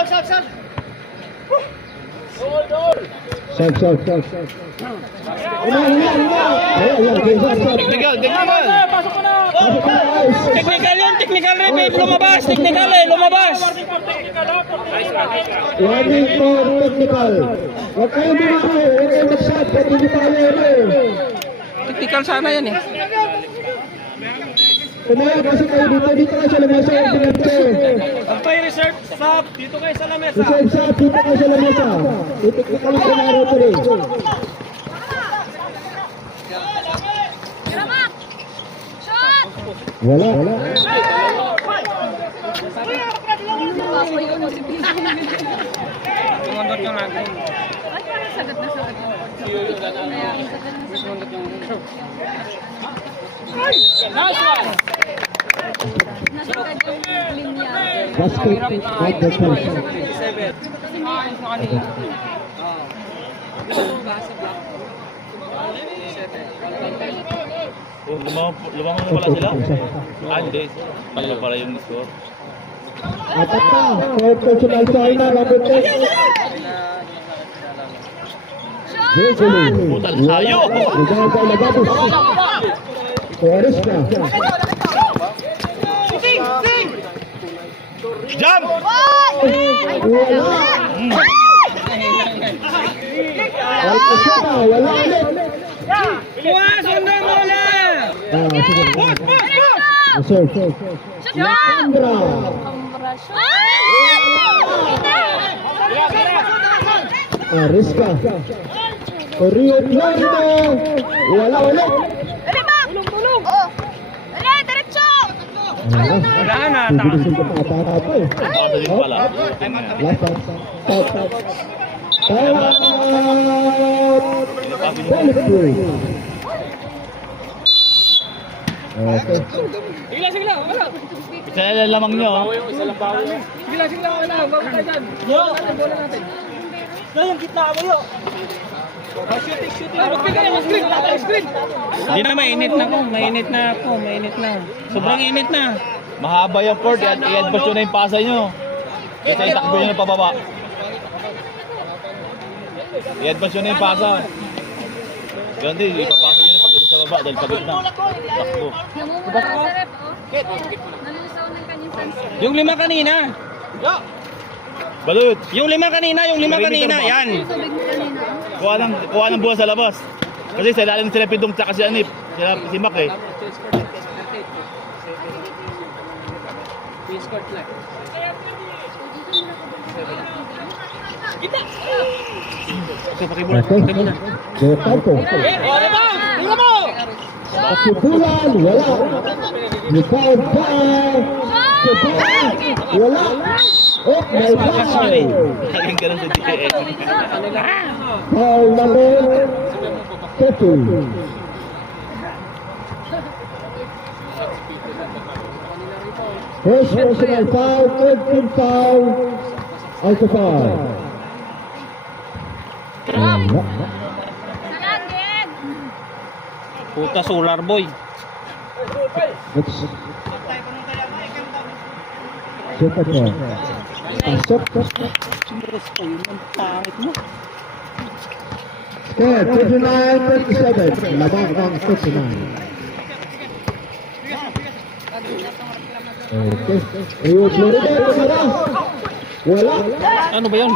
Ayan. Technical. Technical repeat, lumabas! Warning for technical. Huwag kayong bumakay. Huwag kayong mag-shot. Pwede nyo pa Technical sana yan eh. Kumaya kasi kayo dito kayo sa lamesa yung pinagpe. Reserve sub, dito kayo sa lamesa. Reserve shot, dito kayo sa lamesa. Technical yung pinaro ko rin. Wala. Tumundot yung natin. Sagat na sagat yung nasagat yung linya. Basket, 5 Lumang na pala sila? Hindi. Pala pala yung score. Apat na. Third personal foul na. Number 10. Gregory. Putal sayo. Rebound by Lababis. Oriska. Jump! Wala. Alcaceta, wala ulit. Sundan mo na! Sir. Lakandra. Ariska. Rio Plano. Wala ulit. Wala na. Bibilisin ko pa ata eh. Kapatid pala. Last pass. Stop. Balik po. Okay. Sige lang, wala. Isa na lamang nyo. Sige lang, wala. Bago tayo dyan. Bola natin. Yung gitna mo yun. Shooting. Magbigay ang screen. Hindi na, mainit na. Sobrang init na. Mahaba yung court. I-advance nyo na yung pasa nyo. Kasi itakbo nyo na pababa. I-advance nyo na yung pasa. Ganun din, ipapasa nyo na pagdating sa baba dahil pagod na. Takbo. Namumula ka sa rep, oh. Nalilisaw ng kanyang sunset. Yung 5 kanina. Balut! Yung 5 kanina. Yan. Tubig mo kanina, oh. Kuha ng buwan sa labas. Kasi sa ilalim sila Pidong tsaka si Anip. Si Mac eh. Okay. Go Campo. Pakibulan, wala. Rebound by Kepa. Wala. Oh my God. Laging ganun sa GTS. Foul number 30. First personal foul, third team foul. Out of foul. Salangin! Puta, solar boy. Next. Super foul. Pasok. Score 29-37. Labang ng 39. Okay. Rio Florida, tumara. Wala. Ano ba yun?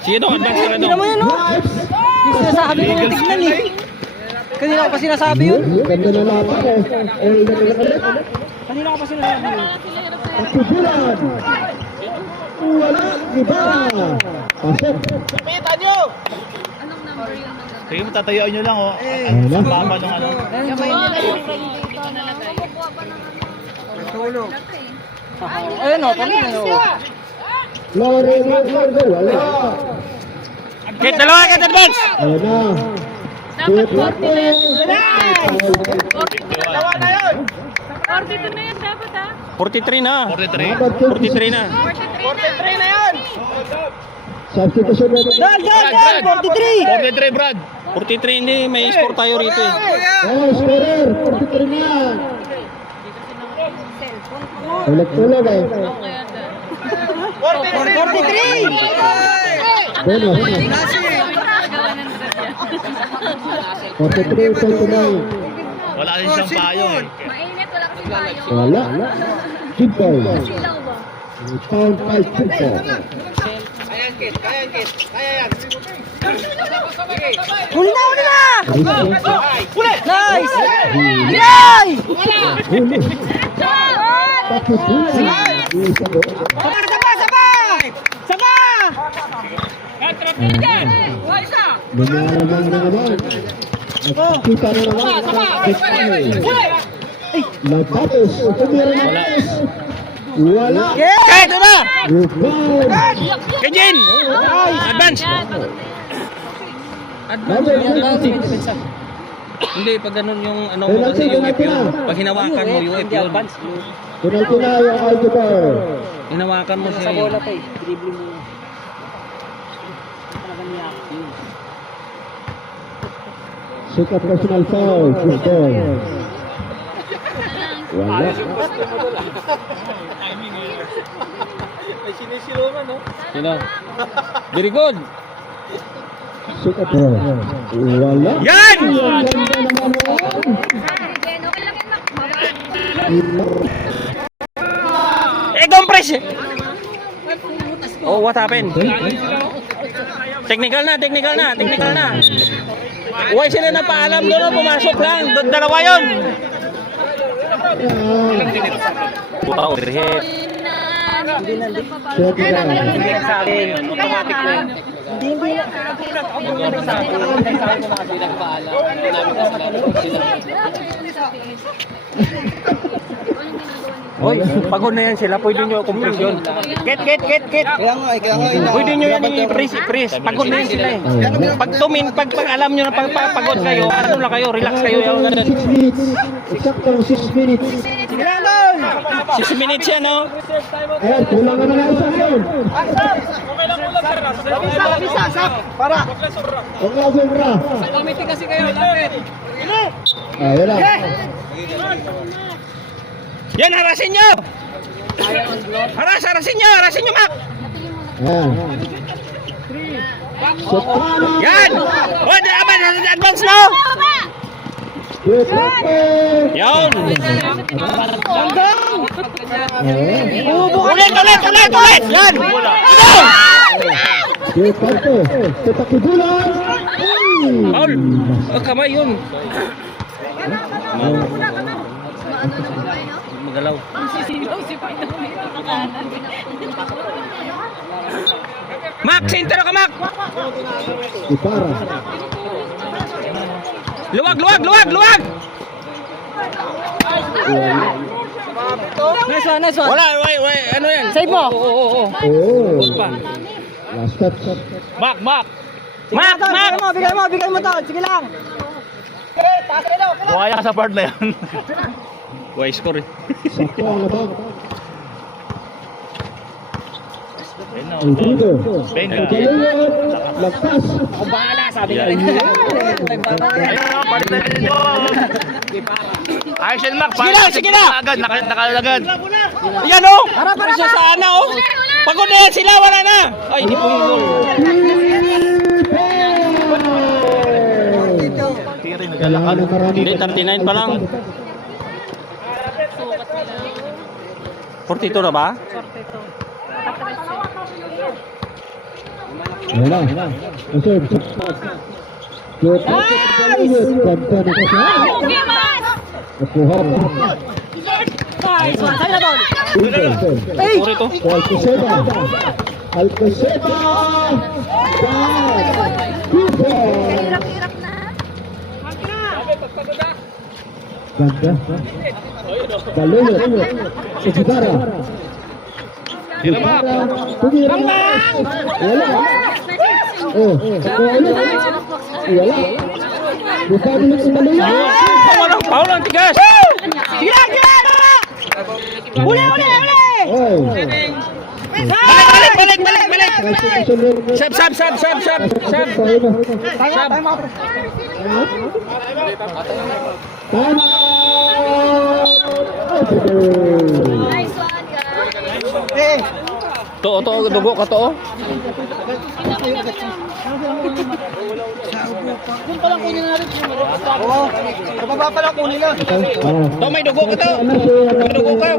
Sige daw, advance ka na daw. Sinasabi ko yung tignan eh. Kanina ko pa sinasabi yun. Ganda na laban eh. All na nilakalit. Kanina ko pa sinasabi yun. Pagkubulan. Wala. Ibarra. Pasok. Anong number yun? Sige mo, tatayaan nyo lang oh. Wala. Ang baba ng ano. Kamay nila yung frame dito na kumukuha pa ng ano. Tulog. Laki. Ayun o, pamilya o. Florida, wala. Kahit dalawa, kahit advance. Ayun na. Dapat 42 na yan dapat ha. 43 na. 43. 43 na. 43 na yan. Substitution na. Dan, 43! 43, Brad. 43 hindi, may score tayo rito eh. Oh, scorer. 43 na yan. Tulog eh. 43! Bueno. 43, 29. Wala rin siyang payong eh. Mainit, wala kasi tayo. Wala. Kimpol. Silaw ba? Pound 5 Kimpol. Huli na! Nice! Huli. Yay! Huli. Pakibulan. Isa do. Saba! Lumalamang na naman. Nagkita na naman. Nagtapos. Tumira na tapos. Wala. Kahit ano ba? Rebound. Kay Jen! Advance! Number 26. Hindi, pag ganun yung ano mo kasi yung UF yun. Pag hinawakan mo yung UF yun. Penalty na yung Algebra. Hinawakan mo siya eh. pa eh. Dribbling mo. Second personal foul. Kimpol. Wala. Sino? Very good! Sikat mo. Wala. Yan! Ang ganda naman noon. Compress! Oh, what happened? Technical na. Huwag sila na paalam doon, pumasok lang. Dalawa yun. Wow, overhead. Shot na. Sa akin, automatic na yun. Hoy, pagod na yan sila. Pwede nyo compress yun. Get. Kaya nga. Pwede nyo yan i-press. Pagod na yan sila eh. Pag alam nyo na pagod kayo, ano lang kayo, relax kayo. 6 minutes. Eksaktong 6 minutes. 6 minutes yan, no? Ayan, kulang na nga isang yun. Para. Huwag lang sobra. Committee kasi kayo, lapit. Ayan na. Yan, harasin nyo! Harasin nyo, Mac! Ayan. Soprano. Yan! Oh, advance na! Good work. Yan! Ayan. Ulit! Yan! Good parto. Tatakibulan. Paul! Kamay yun. Magalaw. Mac, center ka, Mac! Ipara. Luwag! Nice one. Wala, wait, ano yan? Save mo. Oh. Last touch. Mac! Bigay mo to. Sige lang. Buhaya sa part na yan. Buhay score eh. Sakto ang labag. Ang dito. Venga. Kalingan. Lagpas. Ako bahala, sabi Yan. ka rin. Ayun, palit na rin yun. Ayos yan, Mac. Sige na. Nakalagad. Yan o. Harap siya sa ana o. Pagod na yan sila, wala na. Ay, hindi po yung Kailangan ng marami. Hindi, 39 pa lang. 42 na ba? Wala. Usod. Good. Kanta na kasi. Nakuha. Saan na ball? Puro ito. Alcaceba. Alcaceba. Hirap-hirap na. Ganda. Baluyot. Ibarra. Ibarra. Tumira. Wala. Oh, wala. Buka dulu sa baluyot. Walang foul, ang tigas. Sige lang. Uli. Oh. Balik. Sab. Sab. Tama. Nice one, guys. To, dugo ka to. Kababa pa lang kunin lang. To, may dugo ka to. May dugo ka.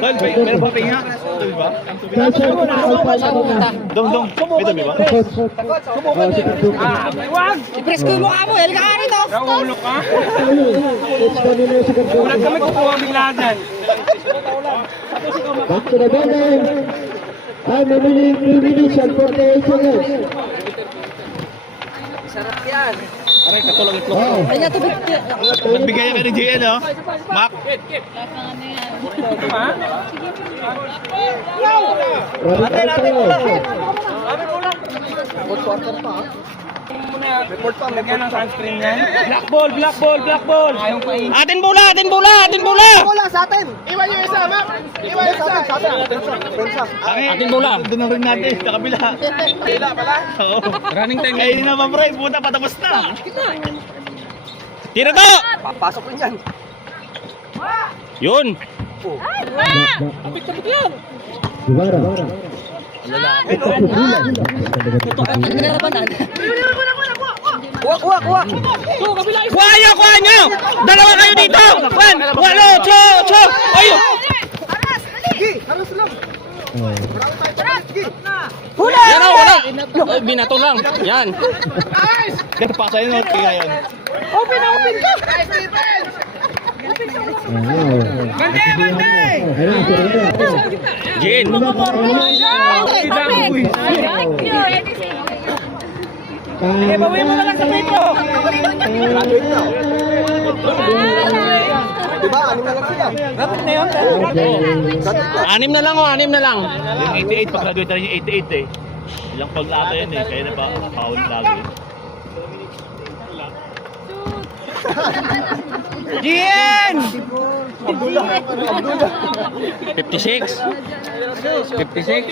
Pero ba pinga? Dong. Ito ba? I-press ko yung mukha mo. Halika ka rito. Ulo ka? Wala Kami kukuha bigla dyan. Back to the ball. Time remaining 3 minutes and 48 seconds. Sarap yan. Aray, katulang itlog. Oh. Ay, natubig. Nagbigay ka ni JN, oh. Mac. Report pa, lagyan ng sunscreen yan. Black ball. Atin bola. Wala sa atin. Iwan yung isa, Mac. Iwan yung isa. Atin bola. Doon na rin natin, sa kabila. Kabila pala? Oo. Running time. Ay, na pa, pre. Puta, patapos na. Tira to! Papasok rin yan. Yun! Guevara. Kuha. Kuha nyo! Dalawa kayo dito! 1, 2, 2! Ay! Yan o, wala! Ay, binato lang. Yan. Ganito pa sa'yo, no? Kaya yan. Jin! Bawi mo na lang sa dito. Diba? Ano na lang sila? Anim na lang o, 6 na lang. Yung 88, pag-graduate na rin yung 88 eh. Ilang pag-ata yan eh, kaya na pa foul lagi. Jin! 56. 56.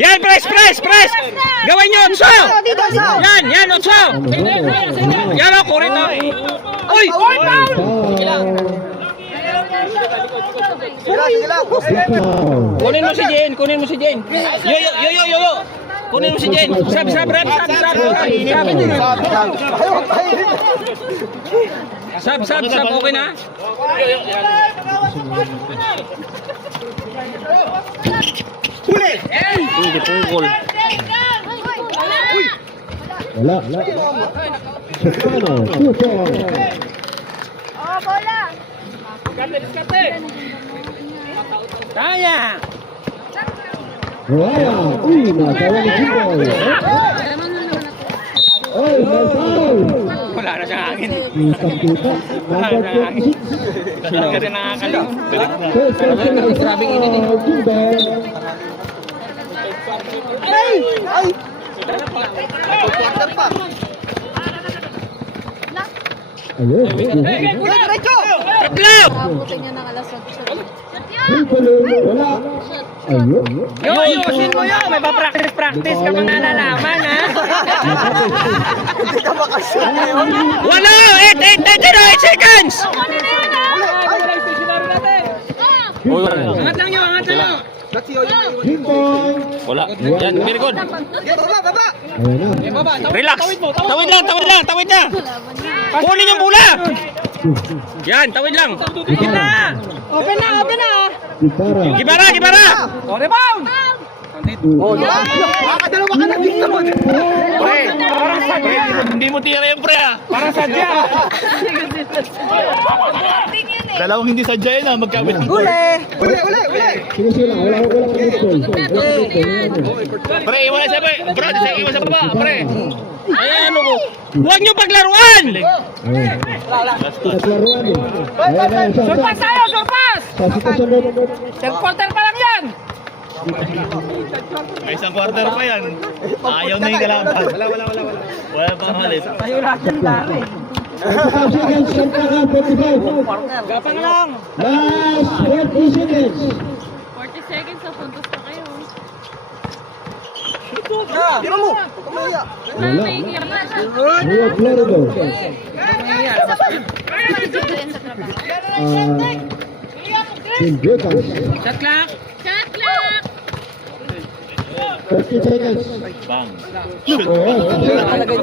Yan, press! Gawin nyo, 8! Yan, 8! Yan o, kurit o. Uy! Sige lang. Kunin mo si Jane. Yo. Kunin mo si Jane. Sab, rep. Sab, okay na? Hindi pungkol. Wala. Chicano. 2 points. Taya! Raya. Uy, nagawa ni Jimboy. Oy, foul. Wala na siyang hangin. Kitang-kita. Number 26. Talaga rin nakakalaw. Grabing ini ni Jimboy. Quarter pa. Ayun. Diretso! Tatlo! Abutin niya ng alas 8. Wala. Ayun. Yo, ayusin mo yun. May pa-practice ka mga nalaman, ha? Hindi ka makasya ngayon. Wala! 8 seconds! Angat lang nyo. Jimboy. Wala. Yan, very good. Baba. Ayun na. Relax. Tawid lang. Kunin yung bola. Yan, tawid lang. Open na. Gibara. Oh, diba? Makakadalawa ka na dito mo. Pre, parang sadya. Hindi mo tira yung pre ah. Parang sadya. Dalawang hindi sadya yun ah, magkabit. Uli. Sige lang. Wala. Pre, iwan sa ba? Bro, iwan sa baba, pre. Ay, ano ko? Huwag nyo paglaruan! Pinaglaruan eh. Ayun. Surpas tayo, surpas! Sa Quarter pa lang yan! May isang quarter pa yan. Ayaw na yung kalaban. Wala pang halit. 45 seconds. Sampa ka. 45. Gapang lang! Last 40 seconds. 40 seconds na puntos pa kayo. Tira mo. Kumaya. Wala. Naiiyak na siya. Rio Florido. Team Breakers. Shot clock! Shot clock! 30 seconds. Bang.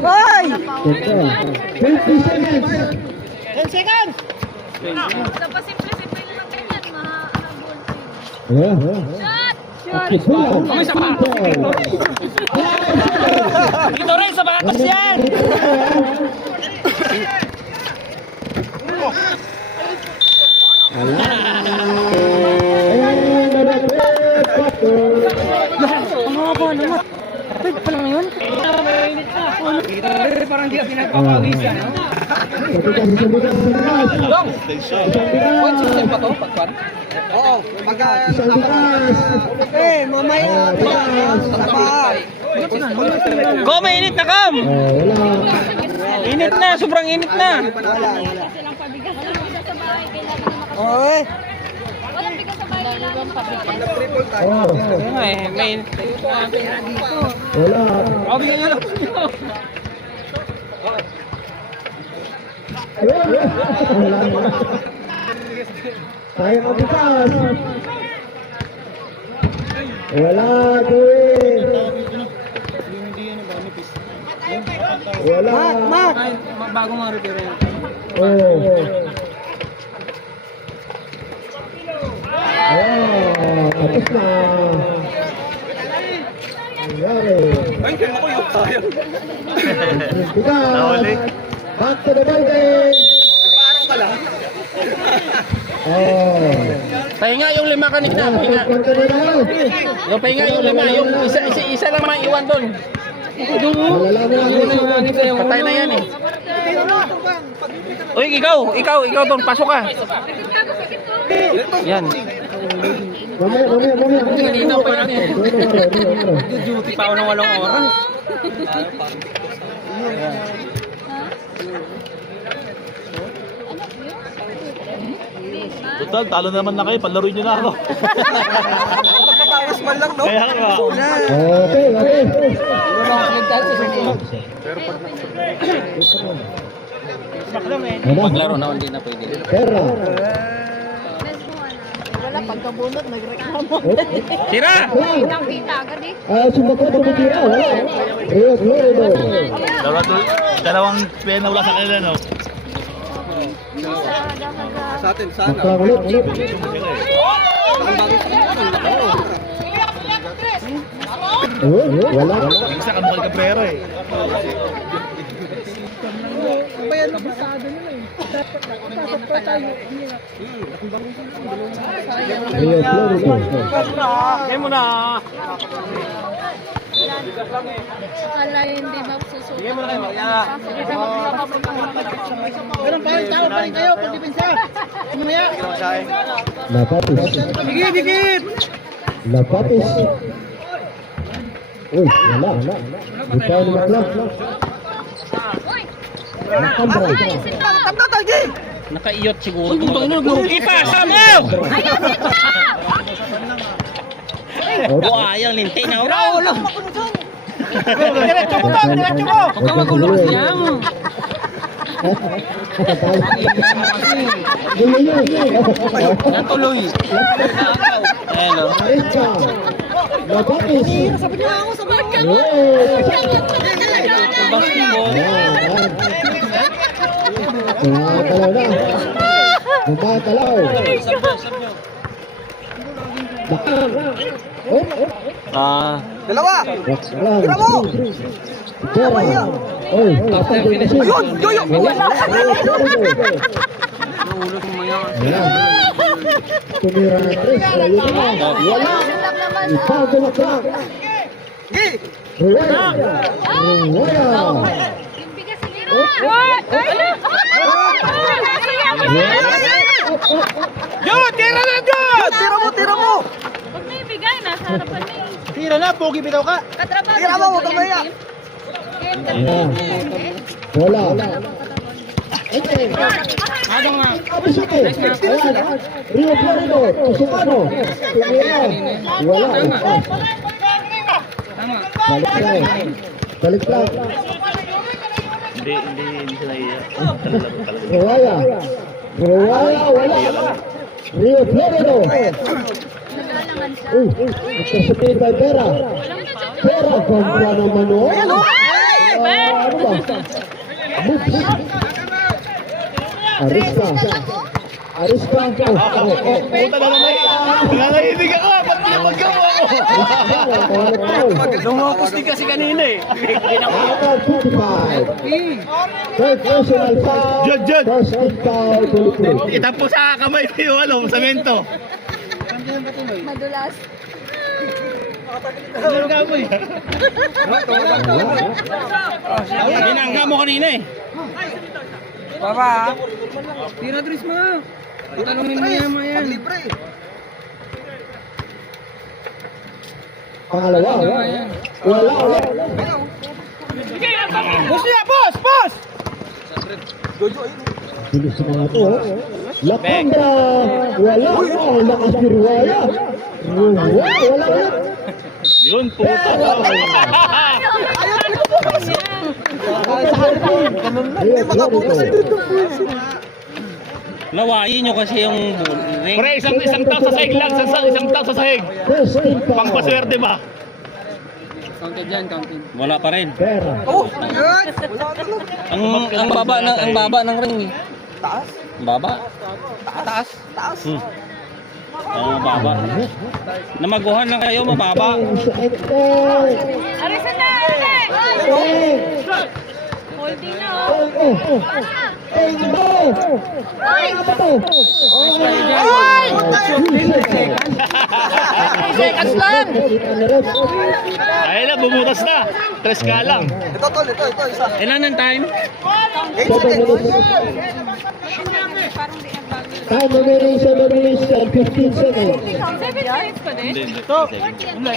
Ay! 20 seconds. 10 seconds! Sa pasimple-simple lang ganyan, mahahabol kayo. Yeah. Shot! Kami sa batas. Dito rin sa batas yan! Parang di ka pinagpapawisan. Oo. Mamaya. Sabay. Kom, mainit na kom! Init na, sobrang init na. Silang pabigas sa bahay, kailangan na Oy. Walang bigas sa bahay nila. Oh, May... wala. Oh, bigyan nyo lang. Ayun. Wala. Sayang ang bukas. Wala, Joey. Wala. Bagong mga repair yan. Oh. Oh, tapos na. Nangyari. Ay, kaya ko yung tayo. Bukas. Back to the building. Parang pala. Oh. Pahinga yung lima kanina. Pahinga. Yung pahinga yung lima. Yung isa lang maiwan doon. Patay na yan eh. Uy, ikaw doon. Pasok ka. Yan. Kanina pa yan eh. Duty pa ako ng 8 oras. Total, talo naman na kayo. Palaruin nyo na ako. Tapos man lang, no? Kaya nga. Okay. Maglaro na, hindi na pwede. Pera. Wala, pagkabunot, nagreklamo. Tira! Kitang-kita agad eh. Sumako tumitira. Wala. Rio Florido. Dalawang pena wala sa kanila, no? Sa atin, sana. Maklakulit. Wala. Isa ka mahal ka prero eh. Rio Florido. Kaya mo na! Akala hindi masusunod. Kaya mo na kayo. Ganun pa rin, tao pa rin kayo pag dipinsa. Mamaya. Lapapis. Dikit, dikit. Lapapis. Uy, wala. Bitaw ni Maklak. Nakambra. Nakaiyot siguro. Ipasa mo! Buayang linti na. Ulo! Diretso mo. Huwag ka magulo kasi yan. Natuloy. Hello. Arista. Lapapis. Basketball. Tumatalaw na. Tumatalaw. Bakang. Dalawa! Tira mo! Pera. Oy, tapos din kasi. Yoyo! Wala. Tumira na tres. Ayun na. Wala. Ipang tumakrak. Ruwaya. Yung bigas nila. Yo, tira na dyan! Tira mo! Huwag na ibigay, nasa harapan na eh. Tira na, pogi bitaw ka. Katrabaho Tira mo, huwag kang maya. Wala. Ano nga? Abisite. Ayan. Rio Florido. Tusukano. Tumira. Wala. Balik lang. Balik lang. Hindi sila iya. Ruwaya. Ruwaya. Wala. Rio Florido. Nagalangan siya. Uy. Nagkasipin by Pera. Pera. Kumpra naman o. Ano ba? Moves. Arista. Arista. Puta naman na iya. Nangangahinig ako. Ba't pinapagkaw ako? Lumokos din kasi kanina eh. 55. Third personal foul. Jud. First hit foul. Tuloy. Itapo sa kamay ko yung samento. Madulas. Binangga mo kanina eh. Tira, Dris mo! Talungin mo yan, yan. Libre! Pangalawa. Wala. Boss niya, boss! Boss! Bilis na ito. Lakambra, wala na, lakas ni Ruwaya. Ruwaya, wala na. Yun, puta. Lawayin nyo kasi yung ring. Pre, isang tao sa sahig lang. Isang tao sa sahig. Pangpaswerte ba? Counted yan, counted. Wala pa rin. Pera. Ang baba ng ring. Taas? Baba. Taas. Baba. Namaguhan lang kayo, mababa. Arisan na! Holding na, Ay! Seconds lang! Ay na, bumutas na. 3 ka lang. Ito, tol, ito, isa. Ilan ang time? 8 seconds. Time remaining 7 minutes and 15 seconds. 7 minutes pa din? Hindi.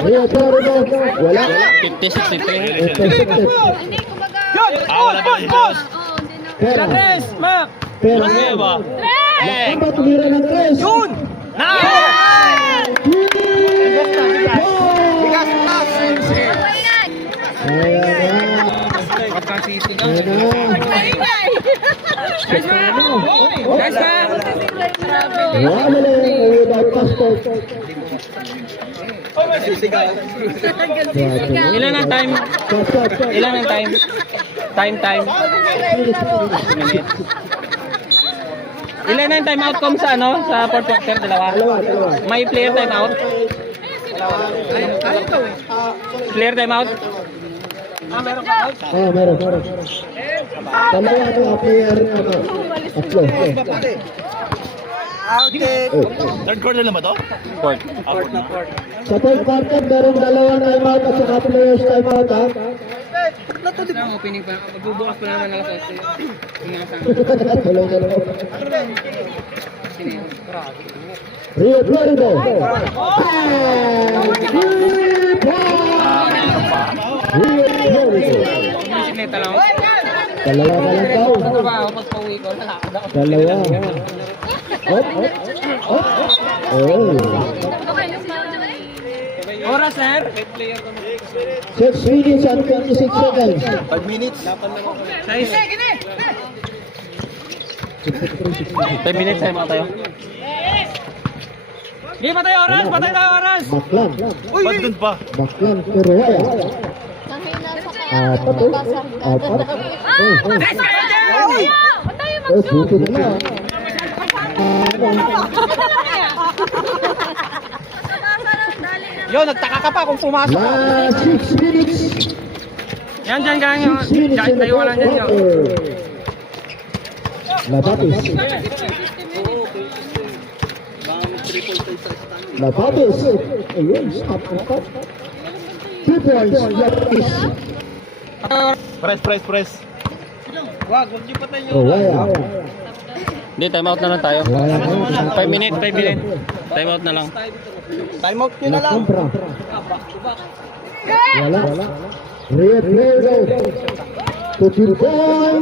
Rio Torino, wala. 56 ito. Hindi, kumbaga. Wala pa rin. Pera. Mak! Pera. Okay ba? Lakambra tumira ng 3. Yun! Ilan ang time? Ilan ang time? Time. Minutes. Ilan ang time out com sa ano? Sa fourth quarter, dalawa? May player time out? Player time out? Meron. Dalawa na player. Tatlo. Third quarter lang ba to? Fourth. Sa third quarter, meron dalawang timeout at saka players timeout, ha? Magbubukas pa naman alas 8. Tulong na lang. Rio Florido. Rio Florido. Bisikleta lang. Dalawa na lang daw. Trabaho, pag pauwi ko, lalakad ako. Dalawa. Oh. Oras, sir? 6 minutes and 26 seconds. 5 minutes. 5 minutes time out tayo. Hindi, patay oras! Patay tayo oras! Baklan. Ba't dun pa? Baklan. Kuruaya. Apat. Buti na. Yo, nagtaka ka pa kung pumasok. Last 6 minutes. Yan, dyan ka lang. 6 minutes in the Tayo lang dyan. quarter. Labatis. Ayun, stop. 2 points. Labatis. Press. Wag niyo patay nyo. Kuruaya. Hindi, time out na lang tayo. 5 minutes. Time out na lang. Time out nyo na lang. Lakambra. Wala. Rio Florido. To Tilboy.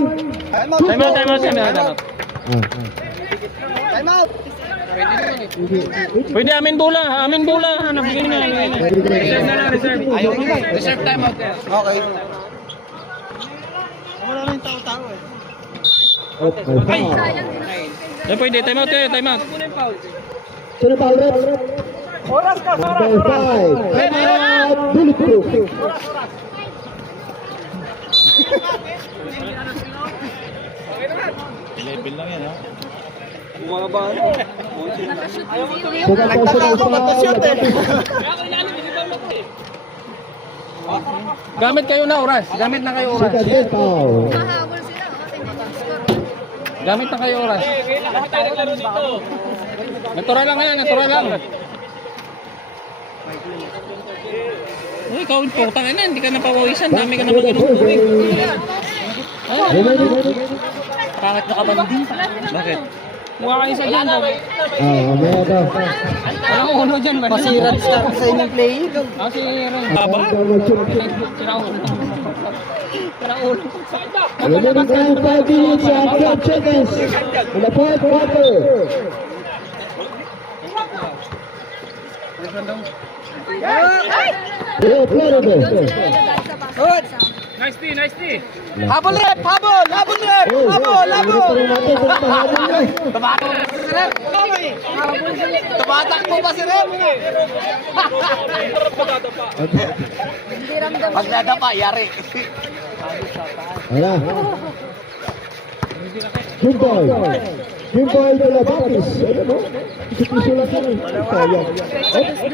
Time out. Time out. Pwede amin bola. Ano, bigyan nyo. Reserve na lang, reserve. Ayaw nyo ba? Reserve time out. Okay. Pwede, time out kayo, time out. Sino pa ulit? Oras ka, Number 5. Time out. Bulletproof. Level lang yan, ha? Nagtaka ako, ba't na-shoot eh? Gamit kayo na oras. Gamit na kayo oras. Second foul. Mahabol sila. Tingnan yung score. Gamit na kayo oras. Natural lang yan, natural lang. Uy, ikaw putang ina, hindi ka napawawisan. Dami ka na mag-inom. Pangit na kabanding. Bakit? Mukha kayo sa dyan. Meron. Walang ulo dyan. Pasirat start sa inyong play. Si Ren. Aba? Sira ulo. Remaining time 5 minutes and 12 seconds in the fourth quarter. Rio Florida. Nice D, nice D. Habol rep! Habol! Habol rep! Habol! Habol! Tumatakbo pa si rep! Pag nadapa, yari. Ayan. Jumboy. Jumboy de la Batis. Ano mo? Isu-isu lang yun. Sayang.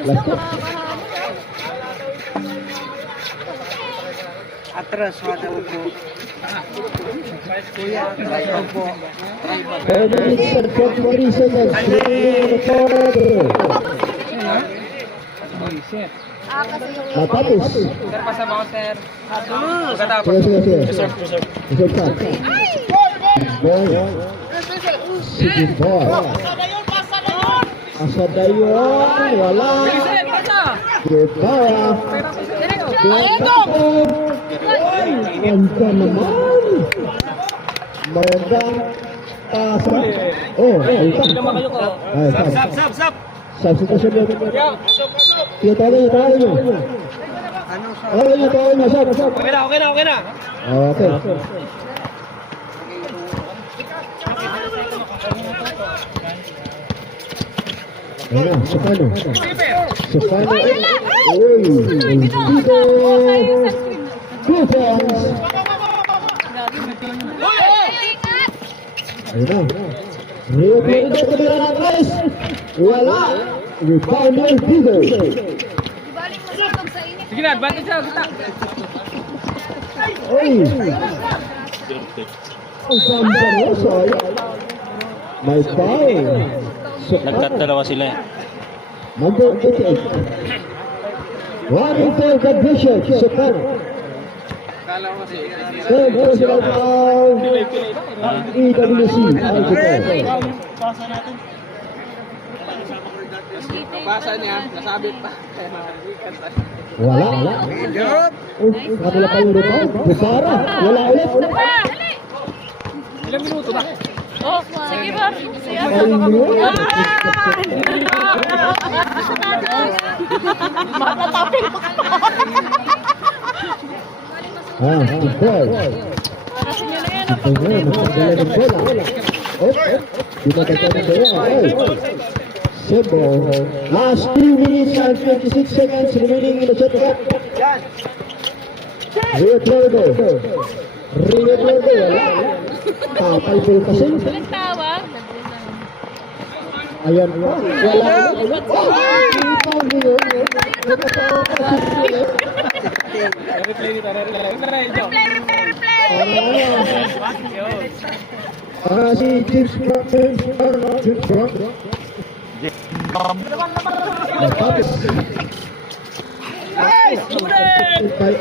Last stop. Atras, wala po. Kuya, atras po. 4 minutes and 43 seconds. Remaining in the quarter. Batis. Sir, pasama ko, sir. Sige. Isip ka. Boy. Sige boy. Asadayon. Wala. Gitara. Ganda naman. Magandang pasa. Oh, ayun. Ay, Sab. substitution mo. Sige, tayo nyo. Tayo nyo. Sab. Okay na. Okay. Ayan, Sufano. Uy, Elpido. Defense. Ayan na. Rio Florida tumira ng tres. Wala. Rebound ng Elpido. Sige na, advantage siya. Kita. Uy. Ang ganda mo, Soy. May foul. Nagtatalawa sila eh. Number 88. Running for completion, Sufano. Third personal foul. EWC. Pasa niya, nasabit pa. Wala. Kabila pa yung rebound. Busara. Wala ulit. Ilang minuto ba? Oh, sige ba? Siya. Matatapin ko. Good boy. Kasi nyo na yan. Good boy. Magpagdala ng bola. Dinagdagan ng bola. Simbo. Last 2 minutes and 26 seconds remaining in the shot clock. Rio Florida. Wala. Kapal kasi. Nagtawa. Ayan po. Wala. Rebound niyo. Replay dito, replay. Si James Brown. Tapos. By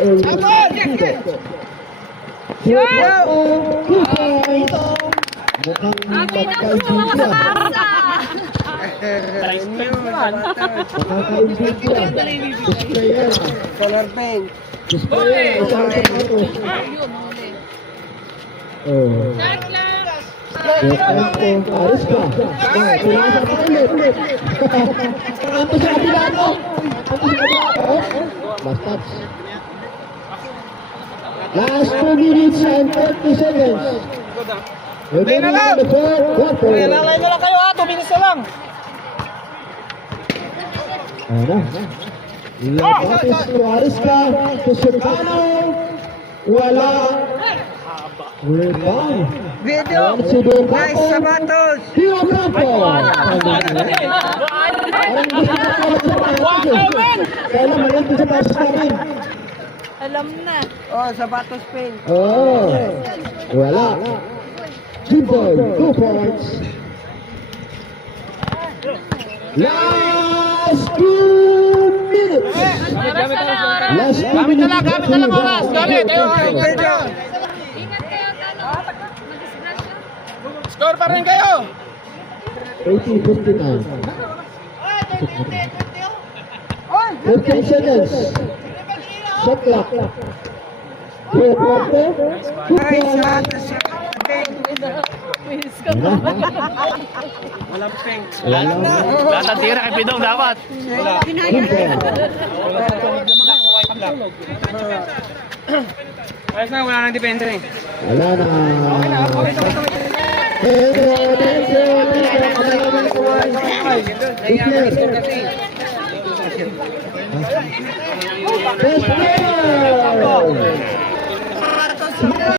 Color paint. Aris pa. Pinasa pa ulit. Kanto sa kabila mo. Basta. Last 2 minutes and 30 seconds. Remaining in the fourth quarter. Lalay na lang kayo ha, 2 minutes na lang. Ayan na. Labatis to Arisca, to Sufano. Wala. Rebound. Video. Si Nice, Sabatos. Rio Campo. Parang gusto na kaya malaki sa taas namin. Alam na. Oh, Sabatos paint. Oh. Wala. Jimboy, 2 points. Last 2 minutes. Last 2 minutes. Gamit na lang oras. Gamit. Video. Ingat kayo, mag-disgrasya. Score pa rin kayo. 80-59. 15 seconds. Shot clock. Please ka Wala. Walang pink. Wala. Lahat ng tira kay Pidong dapat. Ayos na, wala nang depensa eh. Wala na. Best player!